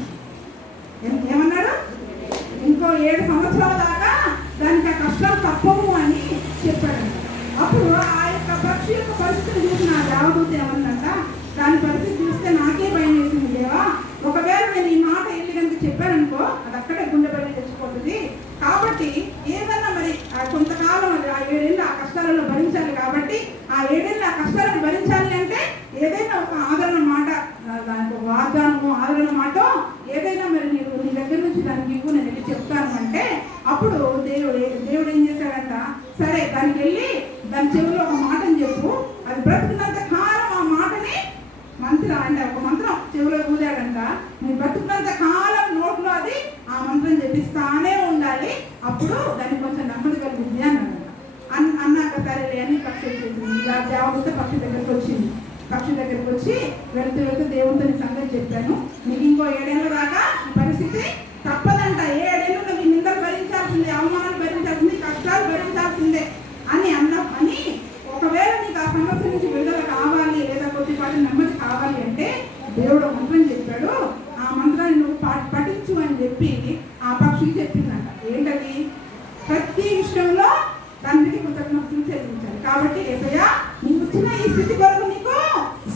ఏమన్నాడు? ఇంకో 7 సంవత్సరాల దాకా దానికి ఆ కష్టాలు తప్పవు అని చెప్పాడంట. అప్పుడు ఆ యొక్క పక్షి యొక్క పరిస్థితిని చూసిన ఆ దేవదూత ఏమన్నంట, దాని పరిస్థితి చూస్తే నాకే భయం వేసింది దేవా, ఒకవేళ నేను ఈ మాట వెళ్ళి కనుక చెప్పాననుకో అది అక్కడే గుండె బలి తెచ్చిపోతుంది, కాబట్టి ఏదన్నా మరి కొంతకాలం అది ఆ 7 ఏళ్ళు ఆ కష్టాలలో భరించాలి, కాబట్టి ఆ 7 ఏళ్ళు ఆ కష్టాలను భరించాలి అంటే ఏదైనా ఒక ఆదరణ మాట, దానికి ఒక వాగ్దానము, ఆదరణ మాట ఏదైనా మరి నీ దగ్గర నుంచి దానికి ఇవ్వు, నేను వెళ్ళి చెప్తాను అంటే అప్పుడు దేవుడు ఏం చేశాడంట, సరే దానికి వెళ్ళి దాని చెవిలో ఒక మాటని చెప్పు, అది బ్రతుకున్నంత కాలం ఆ మాటని అంటే ఒక మంత్రం చెవిలో ఊదాడంట, నీ బ్రతుకున్నంత కాలం నోట్లో అది ఆ మంత్రం చెప్పిస్తానే ఉండాలి, అప్పుడు దానికి కొంచెం నెమ్మది కలుగుతుంది అన్నాక సరేలే అని పక్షి చేసింది. దేవదూత పక్షి దగ్గరికి వచ్చింది. పక్షి దగ్గరికి వచ్చి వెళ్తూ దేవుడితో సంగతి చెప్పాను, నీకు ఇంకో 7 ఏళ్ళ దాకా ఈ పరిస్థితి తప్పదంట, 7 ఏళ్ళు నువ్వు నిందలు భరించాల్సిందే, అవమానాలు భరించాల్సిందే, కష్టాలు భరించాల్సిందే అని అని ఒకవేళ నీకు ఆ సమస్య నుంచి విడుదల కావాలి, లేదా కొద్దిపాటి నెమ్మది కావాలి అంటే దేవుడు మంత్రం చెప్పాడు, ఆ మంత్రాన్ని నువ్వు పఠించు అని చెప్పి ఆ పక్షికి చెప్పిందంట. ఏంటది? ప్రతి విషయంలో తండ్రికి కృతజ్ఞతలు చెల్లించాలి. కాబట్టి యేసయ్యా, నీకు ఇచ్చిన ఈ స్థితి కొరకు నీకు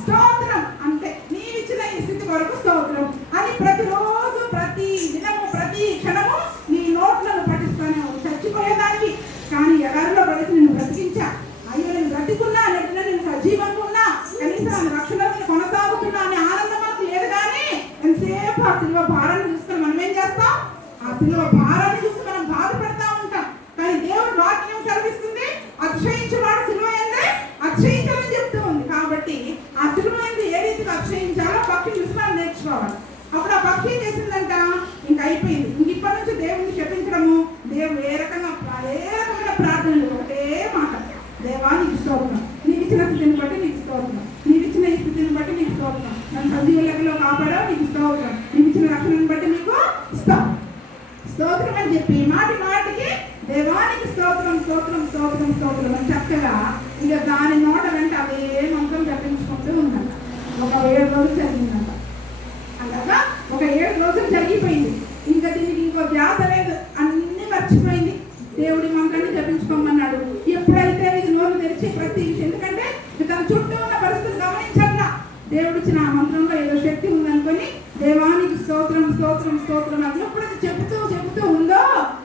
స్తోత్రం, అంతే, నీవిచ్చిన ఈ స్థితి కొరకు స్తోత్రం అని ప్రతిరోజు, ప్రతి దినము, ప్రతి క్షణము నీ నోట్లను పఠిస్తానే చచ్చిపోయేదానికి, కానీ ఎడారిలో పడితే నిన్ను బ్రతికించా, అయ్యో నేను బ్రతికున్నా, లేదా నేను సజీవంగా ఉన్నా, కనీసం రక్షణలో కొనసాగుతున్నా అనే ఆనందం మనకు లేదు, కానీ ఎంతసేపు ఆ సిలువ భారాన్ని చూసుకొని మనం ఏం చేస్తాం, ఆ సిలువ భారాన్ని చూసి మనం బాధపడతా ఉంటాం, కానీ దేవుడు వాక్యం కల్పిస్తుంది అతిశయించేవాడు సిలువ యందే అతిశయించాలని చెప్తూ ఉంది. కాబట్టి ఆ సిలువ యందు ఏ రీతిగా అతిశయించాలో పక్షి చూసి మనం నేర్చుకోవాలి. అప్పుడు ఆ పక్షి ఏం చేసిందంట, ఇంక అయిపోయింది. ఇంక ఇప్పటి నుంచి దేవుడిని క్షమించడము, దేవుడు ఏ రకమైన ప్రార్థనలు, ఒకటే మాట, దేవా నీకు స్తోత్రం, నీకు ఇచ్చిన స్థితిని బట్టి నీకు స్తోత్రం, నీకు ఇచ్చిన ఈ స్థితిని బట్టి నీకు స్తోత్రం, నన్ను సజీవ లెక్కలో కాపాడావు నీకు స్తోత్రం, నీకు ఇచ్చిన రక్షణను బట్టి నీకు స్తోత్రం అని చెప్పి మాటి మాటికి దేవానికి స్తోత్రం స్తోత్రం స్తోత్రం స్తోత్రం అని చక్కగా ఇక దాని నోట వెంట అదే మంత్రం జపించుకుంటూ ఉందంట. ఒక 7 రోజులు జరిగిందంట. అలాగా ఒక 7 రోజులు జరిగిపోయింది. ఇంకా దీనికి ఇంకో ధ్యాస లేదు, అన్ని మర్చిపోయింది. దేవుడి మంత్రాన్ని జపించుకోమన్నాడు. ఎప్పుడైతే ఇది నోరు తెరిచి ప్రతి విషయం, ఎందుకంటే తన చుట్టూ ఉన్న పరిస్థితులు గమనించాల, దేవుడు ఇచ్చిన ఆ మంత్రంలో ఏదో శక్తి ఉందనుకొని దేవానికి స్తోత్రం స్తోత్రం స్తోత్రం అది ఎప్పుడైతే చెబుతూ ఉందో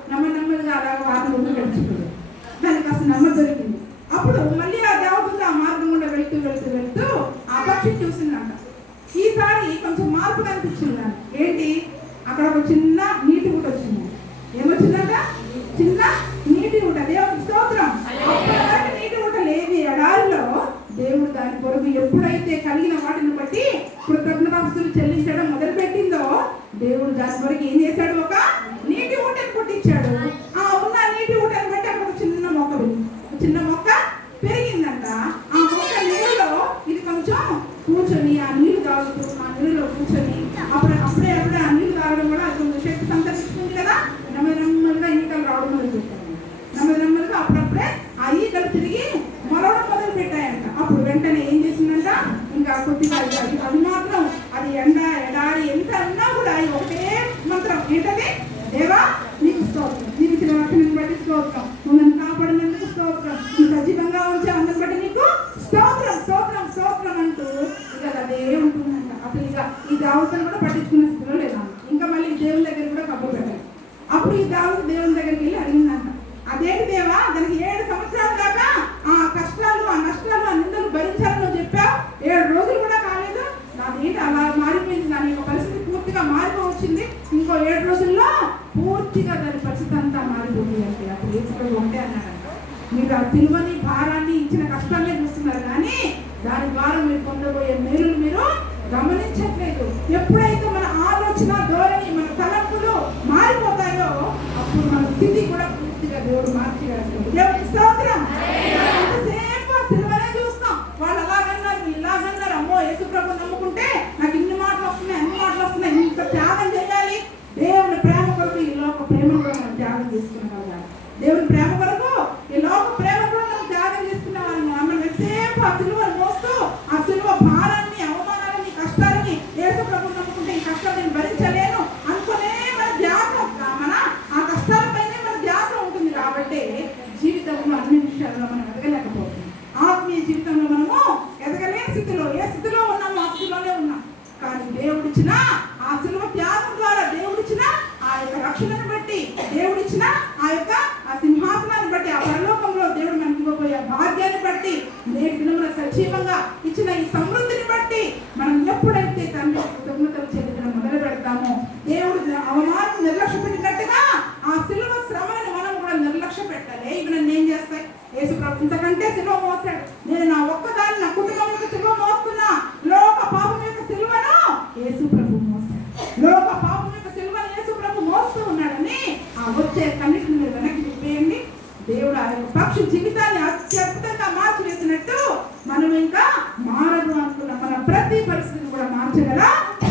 నెమ్మదిగా అలాగ వారం రోజులు గడిచిపోయింది. దానికి అసలు నెమ్మది దొరికింది. అప్పుడు మళ్ళీ ఆ దేవత ఆ మార్గం గుండా వెళ్తూ ఆ పక్షి చూసిందంట. ఈసారి కొంచెం మార్పు కనిపించింది. ఏంటి, అక్కడ ఒక చిన్న నీటి ఊట వచ్చింది. ఏమొచ్చిందంట, చిన్న నీటి ఊట. దేవుడికి స్తోత్రం. అప్పటివరకు నీటి ఊట లేని ఎడారిలో దేవుడు దాని కొరకు ఎప్పుడైతే కలిగిన వాటిని బట్టి కృతజ్ఞతాస్తులు చెల్లించడం మొదలుపెట్టిందో, దేవుడు దాని కొరకు ఏం చేశాడు, ఒక నీటి ఊటను పుట్టించాడు. ఆ ఉన్న నీటి ఊటను బట్టి అక్కడ చిన్న మొక్క పెరిగిందంట. ఆ మొక్క నీళ్ళలో ఇది కొంచెం కూర్చొని ఆ నీళ్లు తాగుతూ ఆ నీళ్ళలో కూర్చొని అప్పుడే ఆ నీళ్లు తాగడం కూడా అది కొంచెం శక్తి సంతరించుకుంది కదా. నెమ్మదిగా ఈకలు రావడం మొదలుపెట్టాయి. నెమ్మదిగా అప్పుడప్పుడే ఆ ఈకలు తిరిగి మరవడం మొదలు పెట్టాయంట. అప్పుడు వెంటనే ఏం చేసిందంట, ఇంకా కొద్దిగా అది మాత్రం అది ఎడారి ఎంత అన్నా కూడా ఒకటే మంత్రం, ఏంటది, దేవా నీకు స్తోత్రం, నీకు ఇచ్చిన రక్షణను బట్టి స్తోత్రం, నువ్వు నన్ను కాపాడినందుకు స్తోత్రం, నువ్వు సజీవంగా ఉంచే అందరిని బట్టి నీకు స్తోత్రం స్తోత్రం స్తోత్రం అంటూ ఇక అదే ఉంటుందంట. అసలు ఇక ఈ దావతను కూడా పట్టించుకునే స్థితిలో లేదా. ఇంకా మళ్ళీ దేవుని దగ్గర కూడా కబ్బు పెట్టారు. అప్పుడు ఈ దావత దేవుని దగ్గరికి వెళ్ళి అడిగిందంట, అదేంటి దేవా, దానికి 7 సంవత్సరాల దాకా ఆ కష్టాలు ఆ నష్టాలు ఆ నిందలు భరించాలని నువ్వు చెప్పావు, 7 రోజులు కూడా కాలేదు, నాదేంటి అలా మారిపోయింది, దాని యొక్క పరిస్థితి పూర్తిగా మారిపోవచ్చింది, ఇంకో 7 రోజుల్లో పూర్తిగా దాని పరిస్థితి అంతా మారిపోతుంది అంటే. అప్పుడు ఏసుప్రభు ఒకటే అన్నాడంట, మీరు ఆ సిలువని భారాన్ని ఇచ్చిన కష్టాన్ని చూస్తున్నారు, కానీ దాని ద్వారా మీరు పొందబోయే మేలులు మీరు గమనించట్లేదు. ఎప్పుడైతే మన ఆలోచన ధోరణి మన తలంపులు మారిపోతాయో అప్పుడు మన స్థితి కూడా పూర్తిగా దేవుడు మార్చివేస్తాడు. దేవుడికి స్తోత్రం. ఎంతసేపు సిలువనే చూస్తాం, వాళ్ళు అలాగన్నారు ఇలాగన్నారు, అమ్మో యేసుప్రభు నమ్ముకుంటే నాకు ఇన్ని మాటలు వస్తున్నాయి అన్ని మాటలు వస్తున్నాయి, ఇంత త్యాగం చేయాలి. దేవుని ప్రేమ కొరకు ఈ లోక ప్రేమ కూడా మనం త్యాగం చేసుకునే దేవుని ప్రేమ కొరకు ఈ లోక ప్రేమ కూడా మనం త్యాగం చేసుకునే వాళ్ళని మనం ఎంతసేపు ఆ సిలువను మోస్తూ ఆ సిలువ భారాన్ని అవమానాలని కష్టాలని యేసుప్రభు నమ్ముకుంటే ఈ కష్టాలు నేను భరించలేను అనుకునే మన ధ్యాస మన ఆ కష్టాలపైనే మన ధ్యాస ఉంటుంది. కాబట్టి జీవితంలో అన్ని విషయాల్లో మనం ఎదగలేకపోతున్నాం. ఆత్మీయ జీవితంలో మనము ఎదగలేని స్థితిలో, ఏ స్థితిలో ఉన్నామో ఆ స్థితిలోనే ఉన్నాం. కానీ దేవుడిచ్చిన ఆ సిలువ త్యాగం ద్వారా, దేవుడిచ్చిన ఆ యొక్క రక్షణను బట్టి, దేవుడిచ్చిన ఆ యొక్క ఆ సింహాసనాన్ని బట్టి, ఆ పరలోకంలో దేవుడు మనకి ఇవ్వబోయే భాగ్యాన్ని బట్టి, నేటి దినమున సజీవంగా ఇచ్చిన ఈ సమృద్ధిని బట్టి మనం ఎప్పుడైతే తండ్రి కృతజ్ఞతలు చెల్లించడం మొదలు పెడతామో, దేవుడు అవమానం నిర్లక్ష్య పెట్టినట్టుగా ఆ సిలువ శ్రమను మనం కూడా నిర్లక్ష్య పెట్టాలి. ఇవి నన్ను ఏం చేస్తాయి, యేసుప్రభు ఇంతకంటే సిలువ మోస్తాడు, నేను నా ఒక్కదాన్ని నా కుటుంబం యొక్క సిలువ మోస్తున్నా, లోక పాపం యొక్క సిలువను యేసుప్రభు మోస్తాడు, లోక పాపం యొక్క సిలువను యేసుప్రభు మోస్తూ ఉన్నాడని ఆ వచ్చే కన్నిటిని మీరు వెనక్కి తిప్పేయండి. దేవుడు ఆ యొక్క పక్షి జీవితాన్ని అత్యద్భుతంగా మార్చివేసినట్టు మనం ఇంకా మారదు అనుకున్న మన ప్రతి పరిస్థితిని కూడా మార్చగల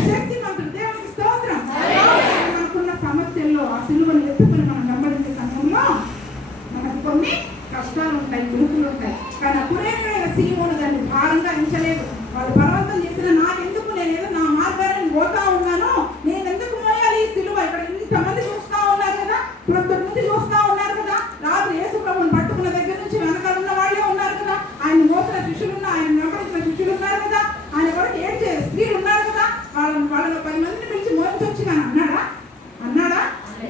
శక్తిమంతుడు. దేవునికి స్తోత్రం. మనకున్న సమస్యల్లో ఆ సిలువను ఎత్తుకుని మనం వెంబడించే సమయంలో మనకు కొన్ని కష్టాలు ఉంటాయి, పిలుపులు ఉంటాయి. కానీ అప్పుడైనా సీమోను దాన్ని భారంగా ఎంచలేదు. వాళ్ళు బలవంతం చేసిన నాకెందుకు, నేనేదో నా మార్గాన్ని పోతా ఉన్నాను, నేను ఎందుకు మోయాలి ఈ సిలువ, ఇక్కడ ఇంతమంది చూస్తా ఉన్నారు కదా, ప్రొద్దు నుంచి చూస్తా ఉన్నారు కదా, రాత్రి యేసుప్రభుని పట్టుకున్న దగ్గర నుంచి వెనకాల ఉన్న వాళ్ళే ఉన్నారు కదా, ఆయన మోసిన శిష్యులు ఆయన వెంబడించిన శిష్యులు ఉన్నారు కదా, ఆయన కూడా ఏడ్చే స్త్రీలు ఉన్నారు కదా, వాళ్ళలో 10 మందిని పిలిచి మోయించి వచ్చి అన్నాడా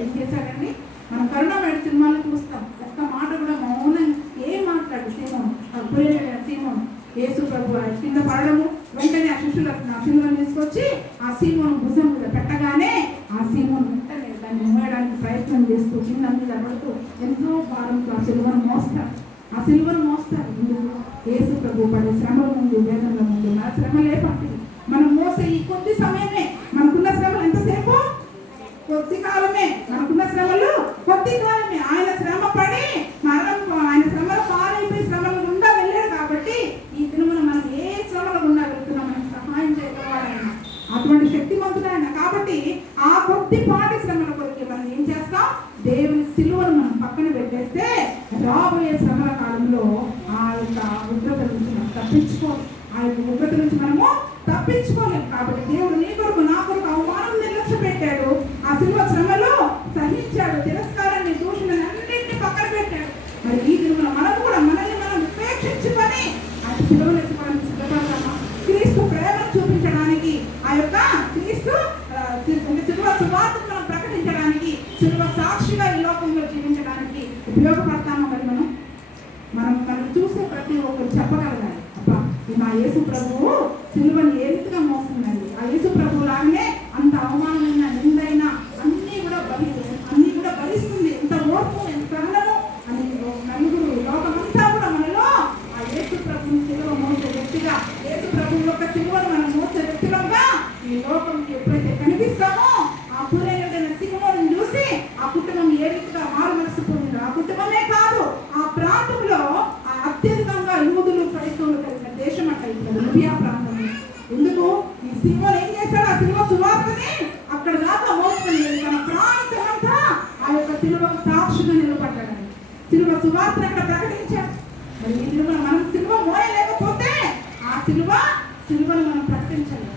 ఏం చేశాడండి. మనం కరుణామయుడు సినిమాలో చూస్తాం, ఒక్క మాట కూడా మౌనం ఏం మాట్లాడు సీమోను యేసుప్రభు కింద పడడము, వెంటనే ఆ శిష్యులు ఆ సిలువను తీసుకొచ్చి ఆ సీమోను భుజం మీద పెట్టగానే ఆ సీమోను వెంటనే దాన్ని మోయడానికి ప్రయత్నం చేస్తూ కింద మీద పడుతూ ఎంతో భారంతో ఆ సిలువను మోస్తారు. యేసుప్రభు పడే శ్రమల ముందు, వేదనల ముందు, మన శ్రమలే పట్టింది. మనం మోసే ఈ కొద్ది సమయమే, మనకున్న శ్రమలు అటువంటి శక్తిమంతుడు ఆయన. కాబట్టి ఆ కొద్దిపాటి శ్రమల కొరకు మనం ఏం చేస్తాం? దేవుని సిలువను మనం పక్కన పెట్టేస్తే రాబోయే శ్రమల కాలంలో ఆ యొక్క ఉగ్రత నుంచి మనం తప్పించుకోవాలి. ఆ యొక్క ఉగ్రత నుంచి మనము తప్పించుకోలేము. కాబట్టి దేవుడు నీ కొరకు నా కొరకు అవమానం నిర్లక్ష్య పెట్టాడు. ఆ సిలువ శ్రమలో సహించాడు. తిరస్కారాన్ని, దూషణని అన్నింటినీ పక్కన పెట్టాడు. మరి ఈ దినమున మనము కూడా మనల్ని మనం ఉపేక్షించుకొని ఆ సిలువను ఎత్తుకోవడానికి సిద్ధపడతామా? క్రీస్తు ప్రేమను చూపించడానికి, ఆ యొక్క క్రీస్తు సిలువ సువార్తను మనం ప్రకటించడానికి, సిలువ సాక్షిగా ఈ లోకంలో జీవించడానికి ఉపయోగపడతామా? మరి మనం చూసే ప్రతి ఒక్కరు చెప్పగలగాలి, అబ్బా మా యేసు ప్రభువు సిలువను ఏ రీతిగా మోస్తుందండి. ఆ యేసు ప్రభువు లాగానే అంత అవమానమైన, నిందైన అన్నీ కూడా భరిస్తుంది. ఎంత ఓర్పు, ఎంత సహనము అని నలుగురు లోకమంతా కూడా మనలో ఆ యేసు ప్రభువుని సిలువ మోసే వ్యక్తిగా, యేసు ప్రభు యొక్క సిలువను మనం మోసే వ్యక్తులుగా ఈ లోకంకి ఎప్పుడైతే కనిపిస్తామో ఆ పురేయుడైన సింహోని చూసి ఆ కుటుంబం ఏ రీతిగా మారు మనసు పొందిందో, ఆ కుటుంబమే కాదు ఆ ప్రాంతంలో అత్యధికంగా యూదులు, క్రైస్తవులు కలిగిన దేశం అట్ట ఇప్పుడు లిబియా ప్రాంతంలో. ఎందుకు? ఈ సింహోని ఏం చేశాడు? ఆ సిలువ సువార్తని అక్కడ దాకా మోసుకొని తన ప్రాంతం అంతా ఆ యొక్క సిలువకు సాక్షిగా నిలబడ్డాడు. సిలువ సువార్తను అక్కడ ప్రకటించాడు. మరి ఈ సిలువ మనం సిలువ మోయలేకపోతే ఆ సిలువను మనం ప్రకటించలేము.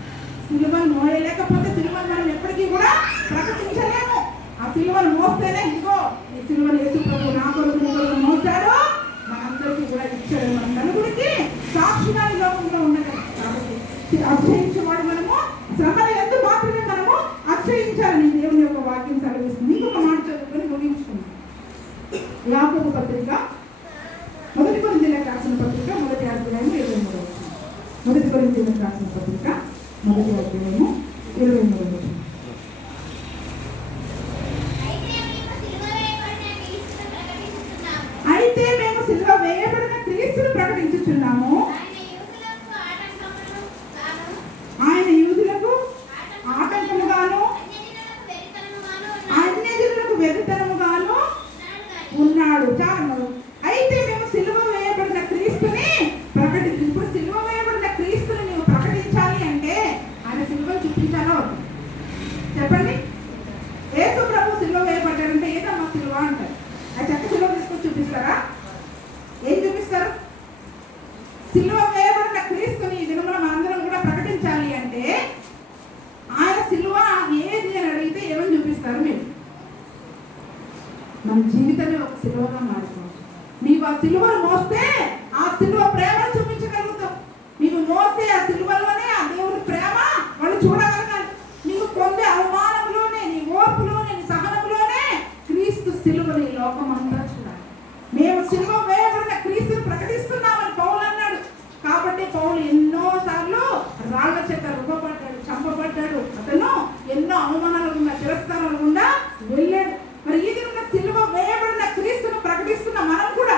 సిలువను మోయలేకపోతే సిలువను మనం ఎప్పటికీ కూడా ప్రకటించలేము. ఆ సిలువను మోస్తేనే ఇదిగో ఈ సిలువను యేసు ప్రభు నా కొరకు మోసాడు, మనందరికీ కూడా ఇచ్చాడు. మన నలుగురికి సాక్షిగా ఈ లోకంలో ఉండగలం. కాబట్టి అక్షయించేవాడు మనము శ్రమల యందు మాత్రమే మనము అక్షయించాలని దేవుని యొక్క వాక్యం సెలవిస్తుంది. ఇంకొక మాట చదువుకొని ముగించుకున్నాం. యాకోబు పత్రిక 1 కొరింథీయులకు రాసిన పత్రిక 1వ అధ్యాయము 23వ వచనం. 1 కొరింథీయులకు రాసిన పత్రిక 1వ అధ్యాయము 23వ వచనం. అయితే మేము సిలువ వేయబడిన క్రీస్తును ప్రకటించుచున్నాము, ఆయన యూదులకు ఆటంకముగాను అన్యజనులకు వెర్రితనముగాను ఉన్నాడు. చాలు. అయితే మేము సిలువ వేయబడిన క్రీస్తుని ప్రకటించు. ఇప్పుడు సిలువ వేయబడిన క్రీస్తుని నువ్వు ప్రకటించాలి అంటే ఆయన సిలువను చూపించాలో చెప్పండి. యేసు ప్రభు సిలువ వేయబడ్డారంటే ఏదమ్మా సిలువ అంటారు. ఆ చెక్క సిలువ తీసుకొని చూపిస్తారా? ఏం చూపిస్తారు? సిలువ వేయబడిన క్రీస్తుని ఈ దినమున మనందరం కూడా ప్రకటించాలి అంటే ఆయన సిలువ ఏది అని అడిగితే ఏమని చూపిస్తారు? మీరు మన జీవితమే ఒక సిలువగా మారిపోవచ్చు. నీవు ఆ సిలువను మోస్తే ఆ సిలువ ప్రేమను చూపించగలుగుతావు. నీవు మోస్తే ఆ సిలువలోనే ఆ దేవుని ప్రేమ వాళ్ళు చూడగలగాలి. నీవు పొందే అవమానంలోనే, నీ ఓర్పులోనే, నీ సహనంలోనే క్రీస్తు సిలువని ఈ లోకం అంతా చూడాలి. మేము సిలువ వేయబడిన క్రీస్తుని ప్రకటిస్తున్నామని పౌలు అన్నాడు. కాబట్టి పౌలు ఎన్నోసార్లు రాళ్ల చేత రుబ్బపడ్డాడు, చంపబడ్డాడు. అతను ఎన్నో అవమానాలు గుండా, తిరస్కారాలు గుండా వెళ్ళాడు. మరి ఈ దిన సిలువ వేయబడిన క్రీస్తును ప్రకటిస్తున్న మనం కూడా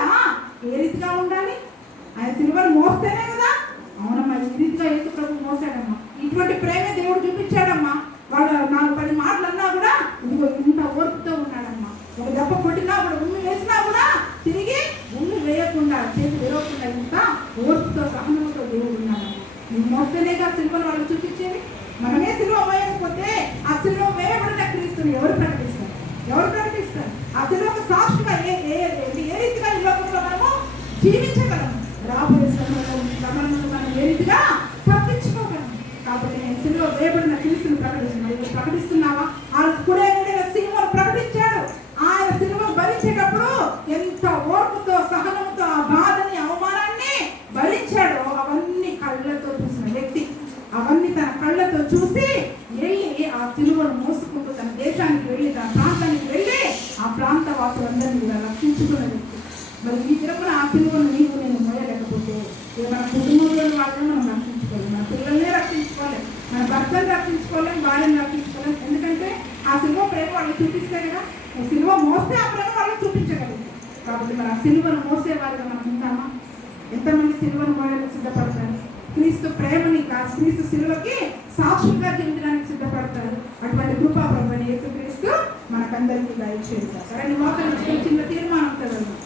ఏ రీతిగా ఉండాలి? ఆయన సిలువను మోస్తేనే కదా. అవునమ్మా, ఈ రీతిగా యేసు ప్రభు మోసాడమ్మా. ఇటువంటి ప్రేమే దేవుడు చూపించాడమ్మా. వాడు 4-10 మాటలు అన్నా కూడా ఇదిగో ఇంత ఓర్పుతో ఉన్నాడమ్మా. ఒక దెబ్బ కొట్టినా కూడా, ఉమ్మి వేసినా కూడా తిరిగి ఉమ్మి వేయకుండా, చేతి వేయకుండా ఇంత ఓర్పుతో, సహనంతో దేవుడు ఉన్నాడమ్మా. నువ్వు మోస్తేనేగా సిలువను వాళ్ళు చూపించేది. మనమే సిలువ వేయకపోతే ఆ సిలువ వేయబడిన క్రీస్తుని ఎవరు ప్రకటిస్తారు? ఆ సిలువకు సాక్షిగా ఏ రీతిగా ఈ లోకంలో మనము జీవించగలము? రాబోయే శ్రమలను మనం ఏ రీతిగా తప్పించుకోగలము? కాబట్టి నేను సిలువ వేయబడిన క్రీస్తుని ప్రకటిస్తున్నావా? ఆ కురేయుడైన సింహం ప్రకటించాడు. ఆయన సిలువను భరించేటప్పుడు ఎంత ఓర్పుతో, సహనంతో ఆ బాధని, అవమానాన్ని భరించాడో అవన్నీ కళ్ళతో చూసిన వ్యక్తి, అవన్నీ తన కళ్ళతో చూసి వెళ్ళి ఆ సిలువను మోసుకుంటూ తన దేశానికి వెళ్ళి, తన ప్రాంతానికి వెళ్ళి ఆ ప్రాంత వాసులందరినీ కూడా రక్షించుకున్న వ్యక్తి. మరి ఈ దినమున ఆ సిలువను నీవు నేను మోయలేకపోతే మన కుటుంబంలోని వాళ్ళని మనం రక్షించుకోలేము, మన పిల్లల్నే రక్షించుకోలేము, మన భర్తను రక్షించుకోలేము, భార్యను రక్షించుకోలేము. ఎందుకంటే ఆ సిలువ ప్రేమ వాళ్ళు చూపిస్తే కదా. సిలువ మోస్తే ఆ ప్రేమ వాళ్ళు చూపించగలుగుతారు. కాబట్టి మరి ఆ సిలువను మోసేవారుగా మనం ఉంటామా? ఎంతమంది సిలువను మోయడానికి సిద్ధపడతారు? క్రీస్తు ప్రేమని, క్రీస్తు సిలువకి సాక్షిగా జీవించడానికి సిద్ధపడతారు. అటువంటి కృపా ప్రభువైన యేసుక్రీస్తు మనకందరికీ దయచేస్తారు. సరే, వాక్యం చిన్న తీర్మానం చదవండి.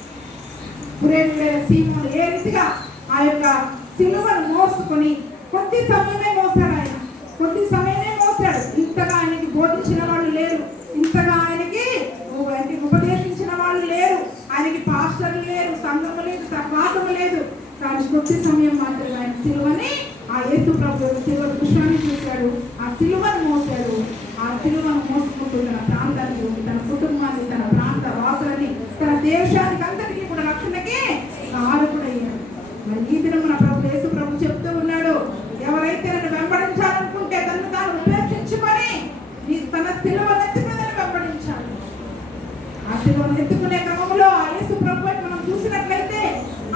కురేయుడైన సీమోను ఏ రీతిగా ఆ యొక్క సిలువను మోసుకొని కొద్ది సమయమే మోసాడు. ఆయన కొద్ది సమయమే ప్రభు సిలువ దృశ్యాన్ని చూశాడు, ఆ సిలువను మోసాడు. ఆ సిలువను మోసుకుంటూ తన ప్రాంతానికి, తన కుటుంబాన్ని, తన ప్రాంత వాసులని, తన దేశానికి అంతటికీ కూడా రక్షణకి కారకుడయ్యాడు. మరి ఈ దినం మన ప్రభు యేసు ప్రభు చెప్తూ ఉన్నాడు, ఎవరైతే నన్ను వెంబడించాలనుకుంటే తను తాను ఉపేక్షించుకొని తన సిలువను ఎత్తుకుని వెంబడించాలి. ఆ సిలువను ఎత్తుకునే క్రమంలో ఆ యేసు ప్రభు మనం చూసినట్లయితే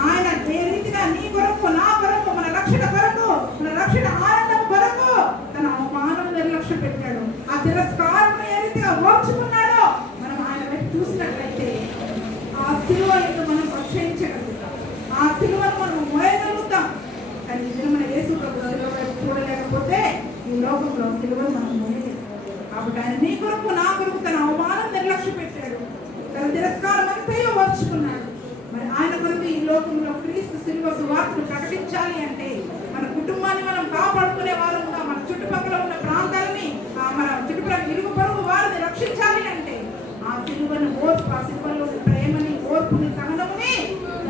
ఆయన ఏ రీతిగా నీ కొరకు, నా కొరకు, మన రక్షణ కొరకు, మన రక్షణ ఆనందం కొరకు తన అవమానం నిర్లక్ష్య పెట్టాడు. ఆ తిరస్కారం ఏ రీతిగా ఓర్చుకున్నాడో మనం ఆయన వైపు చూసినట్లయితే ఆ సిలువను మనం రక్షించగలుగుతాం, ఆ సిలువను మనం మోయగలుగుతాం. కానీ ఇది మన యేసు ప్రభు సిలువ వైపు చూడలేకపోతే ఈ లోకంలో సిలువను మనం మోయలేదు. కాబట్టి ఆయన నీ కొరకు, నా కొరకు తన అవమానం నిర్లక్ష్య పెట్టాడు, తన తిరస్కారం అంతయో ఓర్చుకున్నాడు. మరి ఆయన కొరకు ఈ లోకంలో క్రీస్తు సిలువ సువార్తను ప్రకటించాలి అంటే మన కుటుంబాన్ని మనం కాపాడుకునే వారంగా, మన చుట్టుపక్కల ఉన్న ప్రాంతాలని, మన చుట్టుపక్కల ఇరుగు పొరుగు వారిని రక్షించాలి అంటే ఆ సిలువను ఓర్పు, ఆ సిలువలో ప్రేమని, ఓర్పుని, సహనముని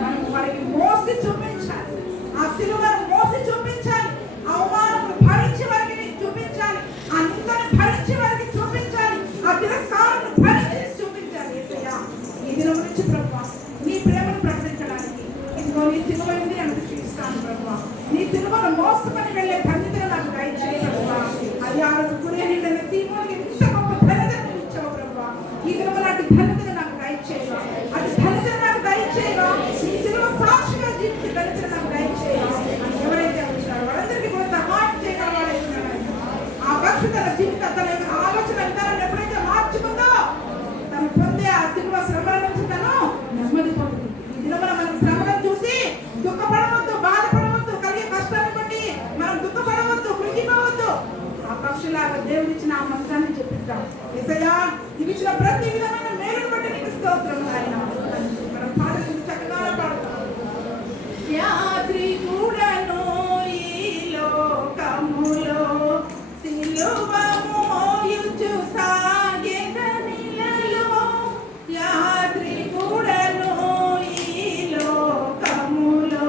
మనం వారికి మోసి చూపించాలి. ఆ సిలువను మోసి చూపించాలి, అవమానమును భరించి వారికి చూపించాలి, ఆ నిందను భరించి వారికి చూపించాలి, ఆ తిరస్కారాన్ని భరించి చూపించాలి. యేసయ్యా ఈ దినం నుంచి ప్రభువా నీ ప్రేమను ప్రకటించడానికి ఇదిగో నీ సిలువ ఉంది అని చూపిస్తాను ప్రభువా. నీ సిలువను మోసుకొని వెళ్ళే ధన్యతను నాకు దయచేయి ప్రభువా. అయ్యా కురేనిండిన సీమోనికి ఇంత గొప్ప ధన్యతను ఇచ్చావు ప్రభువా. ఈ దినం లాంటి ధన్యతను నాకు దయచేయగా, అది ధన్యతను నాకు దయచేయగా, నీ సిలువ సాక్షిగా జీవించే ధన్యతను నాకు దయచేయగా. ఎవరైతే వచ్చారో వాళ్ళందరికీ కూడా సహాయం చేయగలవాడైతున్నాడు. ఆ పరిశుద్ధ జీవిత తన యొక్క ఆలోచన విధానాన్ని ఎప్పుడైతే మార్చుకుందో తను పొందే ఆ సిలువ శ్రమల నుంచి తను నెమ్మది పొందుతుంది. ఈ దినమున మనం శ్రమలను చూసి దుఃఖపడవద్దు, బాధపడవద్దు, కలిగే కష్టాన్ని బట్టి మనం దుఃఖపడవద్దు, కృంగిపోవద్దు. ఆ పక్షులాగా దేవుడిచ్చిన ఆ మంత్రాన్ని చెప్పిద్దాం. యేసయ్యా నీవు ఇచ్చిన ప్రతి విధమైన మేలును బట్టి నీకు స్తోత్రం నాయన. మనం పాటలు చక్కగా పాడతాం. యాత్రికుడను ఈ లోకములో సిలువ మోయుచు సాగెదనిలలో, యాత్రికుడను ఈ లోకములో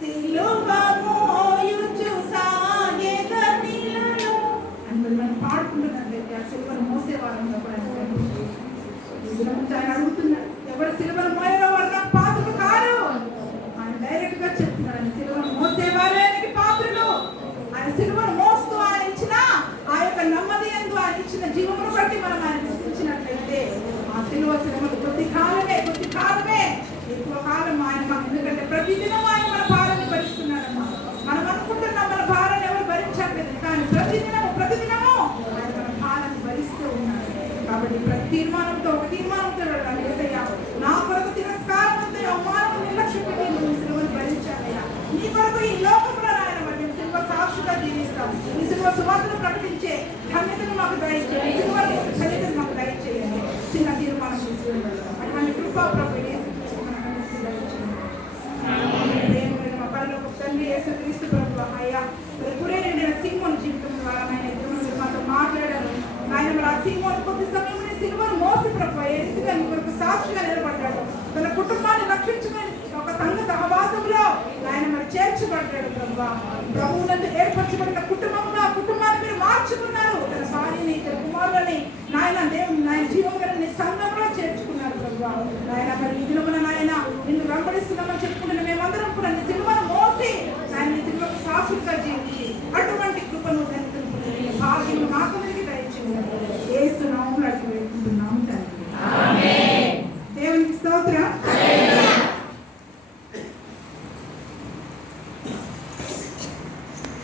సిలువ మోయుచు సాగెదనిలలో అని మనం పాడుకుంటున్నట్లయితే ఆ సిలువను మోసేవారంగా కూడా ఆయన అడుగుతున్నాడు, ఎవరు సిలువను మోయరో వారు నాకు పాత్రలు కారు. ఆయన డైరెక్ట్ గా చెప్తున్నాడు, ఆయన సిలువను మోసేవారే ఆయనకి పాత్రలు. ఆయన సిలువను మోస్తూ ఆయన ఇచ్చిన ఆ యొక్క నెమ్మది యందు ఆయన ఇచ్చిన జీవమును బట్టి మనం ఆయన చూపించినట్లయితే ఆ సిలువ శ్రమలు కొద్ది కాలమే ఎక్కువ కాలం ఆయన మాకు, ఎందుకంటే ప్రతిదినం ఆయన మన భారాన్ని భరిస్తున్నాడమ్మా. మనం అనుకుంటున్నాం మన భారాన్ని ఎవరు భరించట్లేదు, కానీ ప్రతిదినము ఆయన మన భారాన్ని భరిస్తూ ఉన్నాడు. కాబట్టి ప్రతి తీర్మానంతో ఒక తీర్మానంతో వెళ్ళాలి. యేసయ్యా నా కొరకు తిరస్కారం అంతా అవమానం నిర్లక్ష్యం పెట్టి నువ్వు సిలువను భరించాలయ్యా. నీ కొరకు ఈ లోకంలో ఆయన మరి సిలువ సాక్షిగా జీవిస్తాం. ఈ సిలువ సువార్తను ప్రకటించే ధన్యతను మాకు దయచేయండి, సిలువను ధన్యతను మాకు దయచేయండి. చిన్న తీర్మానం తీసుకుని వెళ్తాం. అటువంటి కృపా ప్రభు మా పరలోక తండ్రి యేసుక్రీస్తు ప్రభు అయ్యా కురేనిండిన సీమోను జీవితం ద్వారా ఆయన మాతో మాట్లాడారు. ఆయన మరి ఆ సీమోను కొద్ది సమయంలో సిలువను మోసి ప్రభు ఏ రీతిగా నీ కొరకు సాక్షిగా నిలబడ్డాడు, తన కుటుంబాన్ని రక్షించుకొని ఒక సంఘ సహవాసంలో ఆయన మరి చేర్చబడ్డాడు. ప్రభువునందు ఏర్పరచబడిన కుటుంబంలో ఆ కుటుంబాన్ని మీరు మార్చుకున్నారు. తన భార్యని, తన కుమారులని నాయన జీవంగా సంఘంలో చేర్చుకున్నారు ప్రభు. నాయన మరి ఈ దినమున నాయన నిన్ను వెంబడిస్తున్నామని చెప్పుకుంటున్న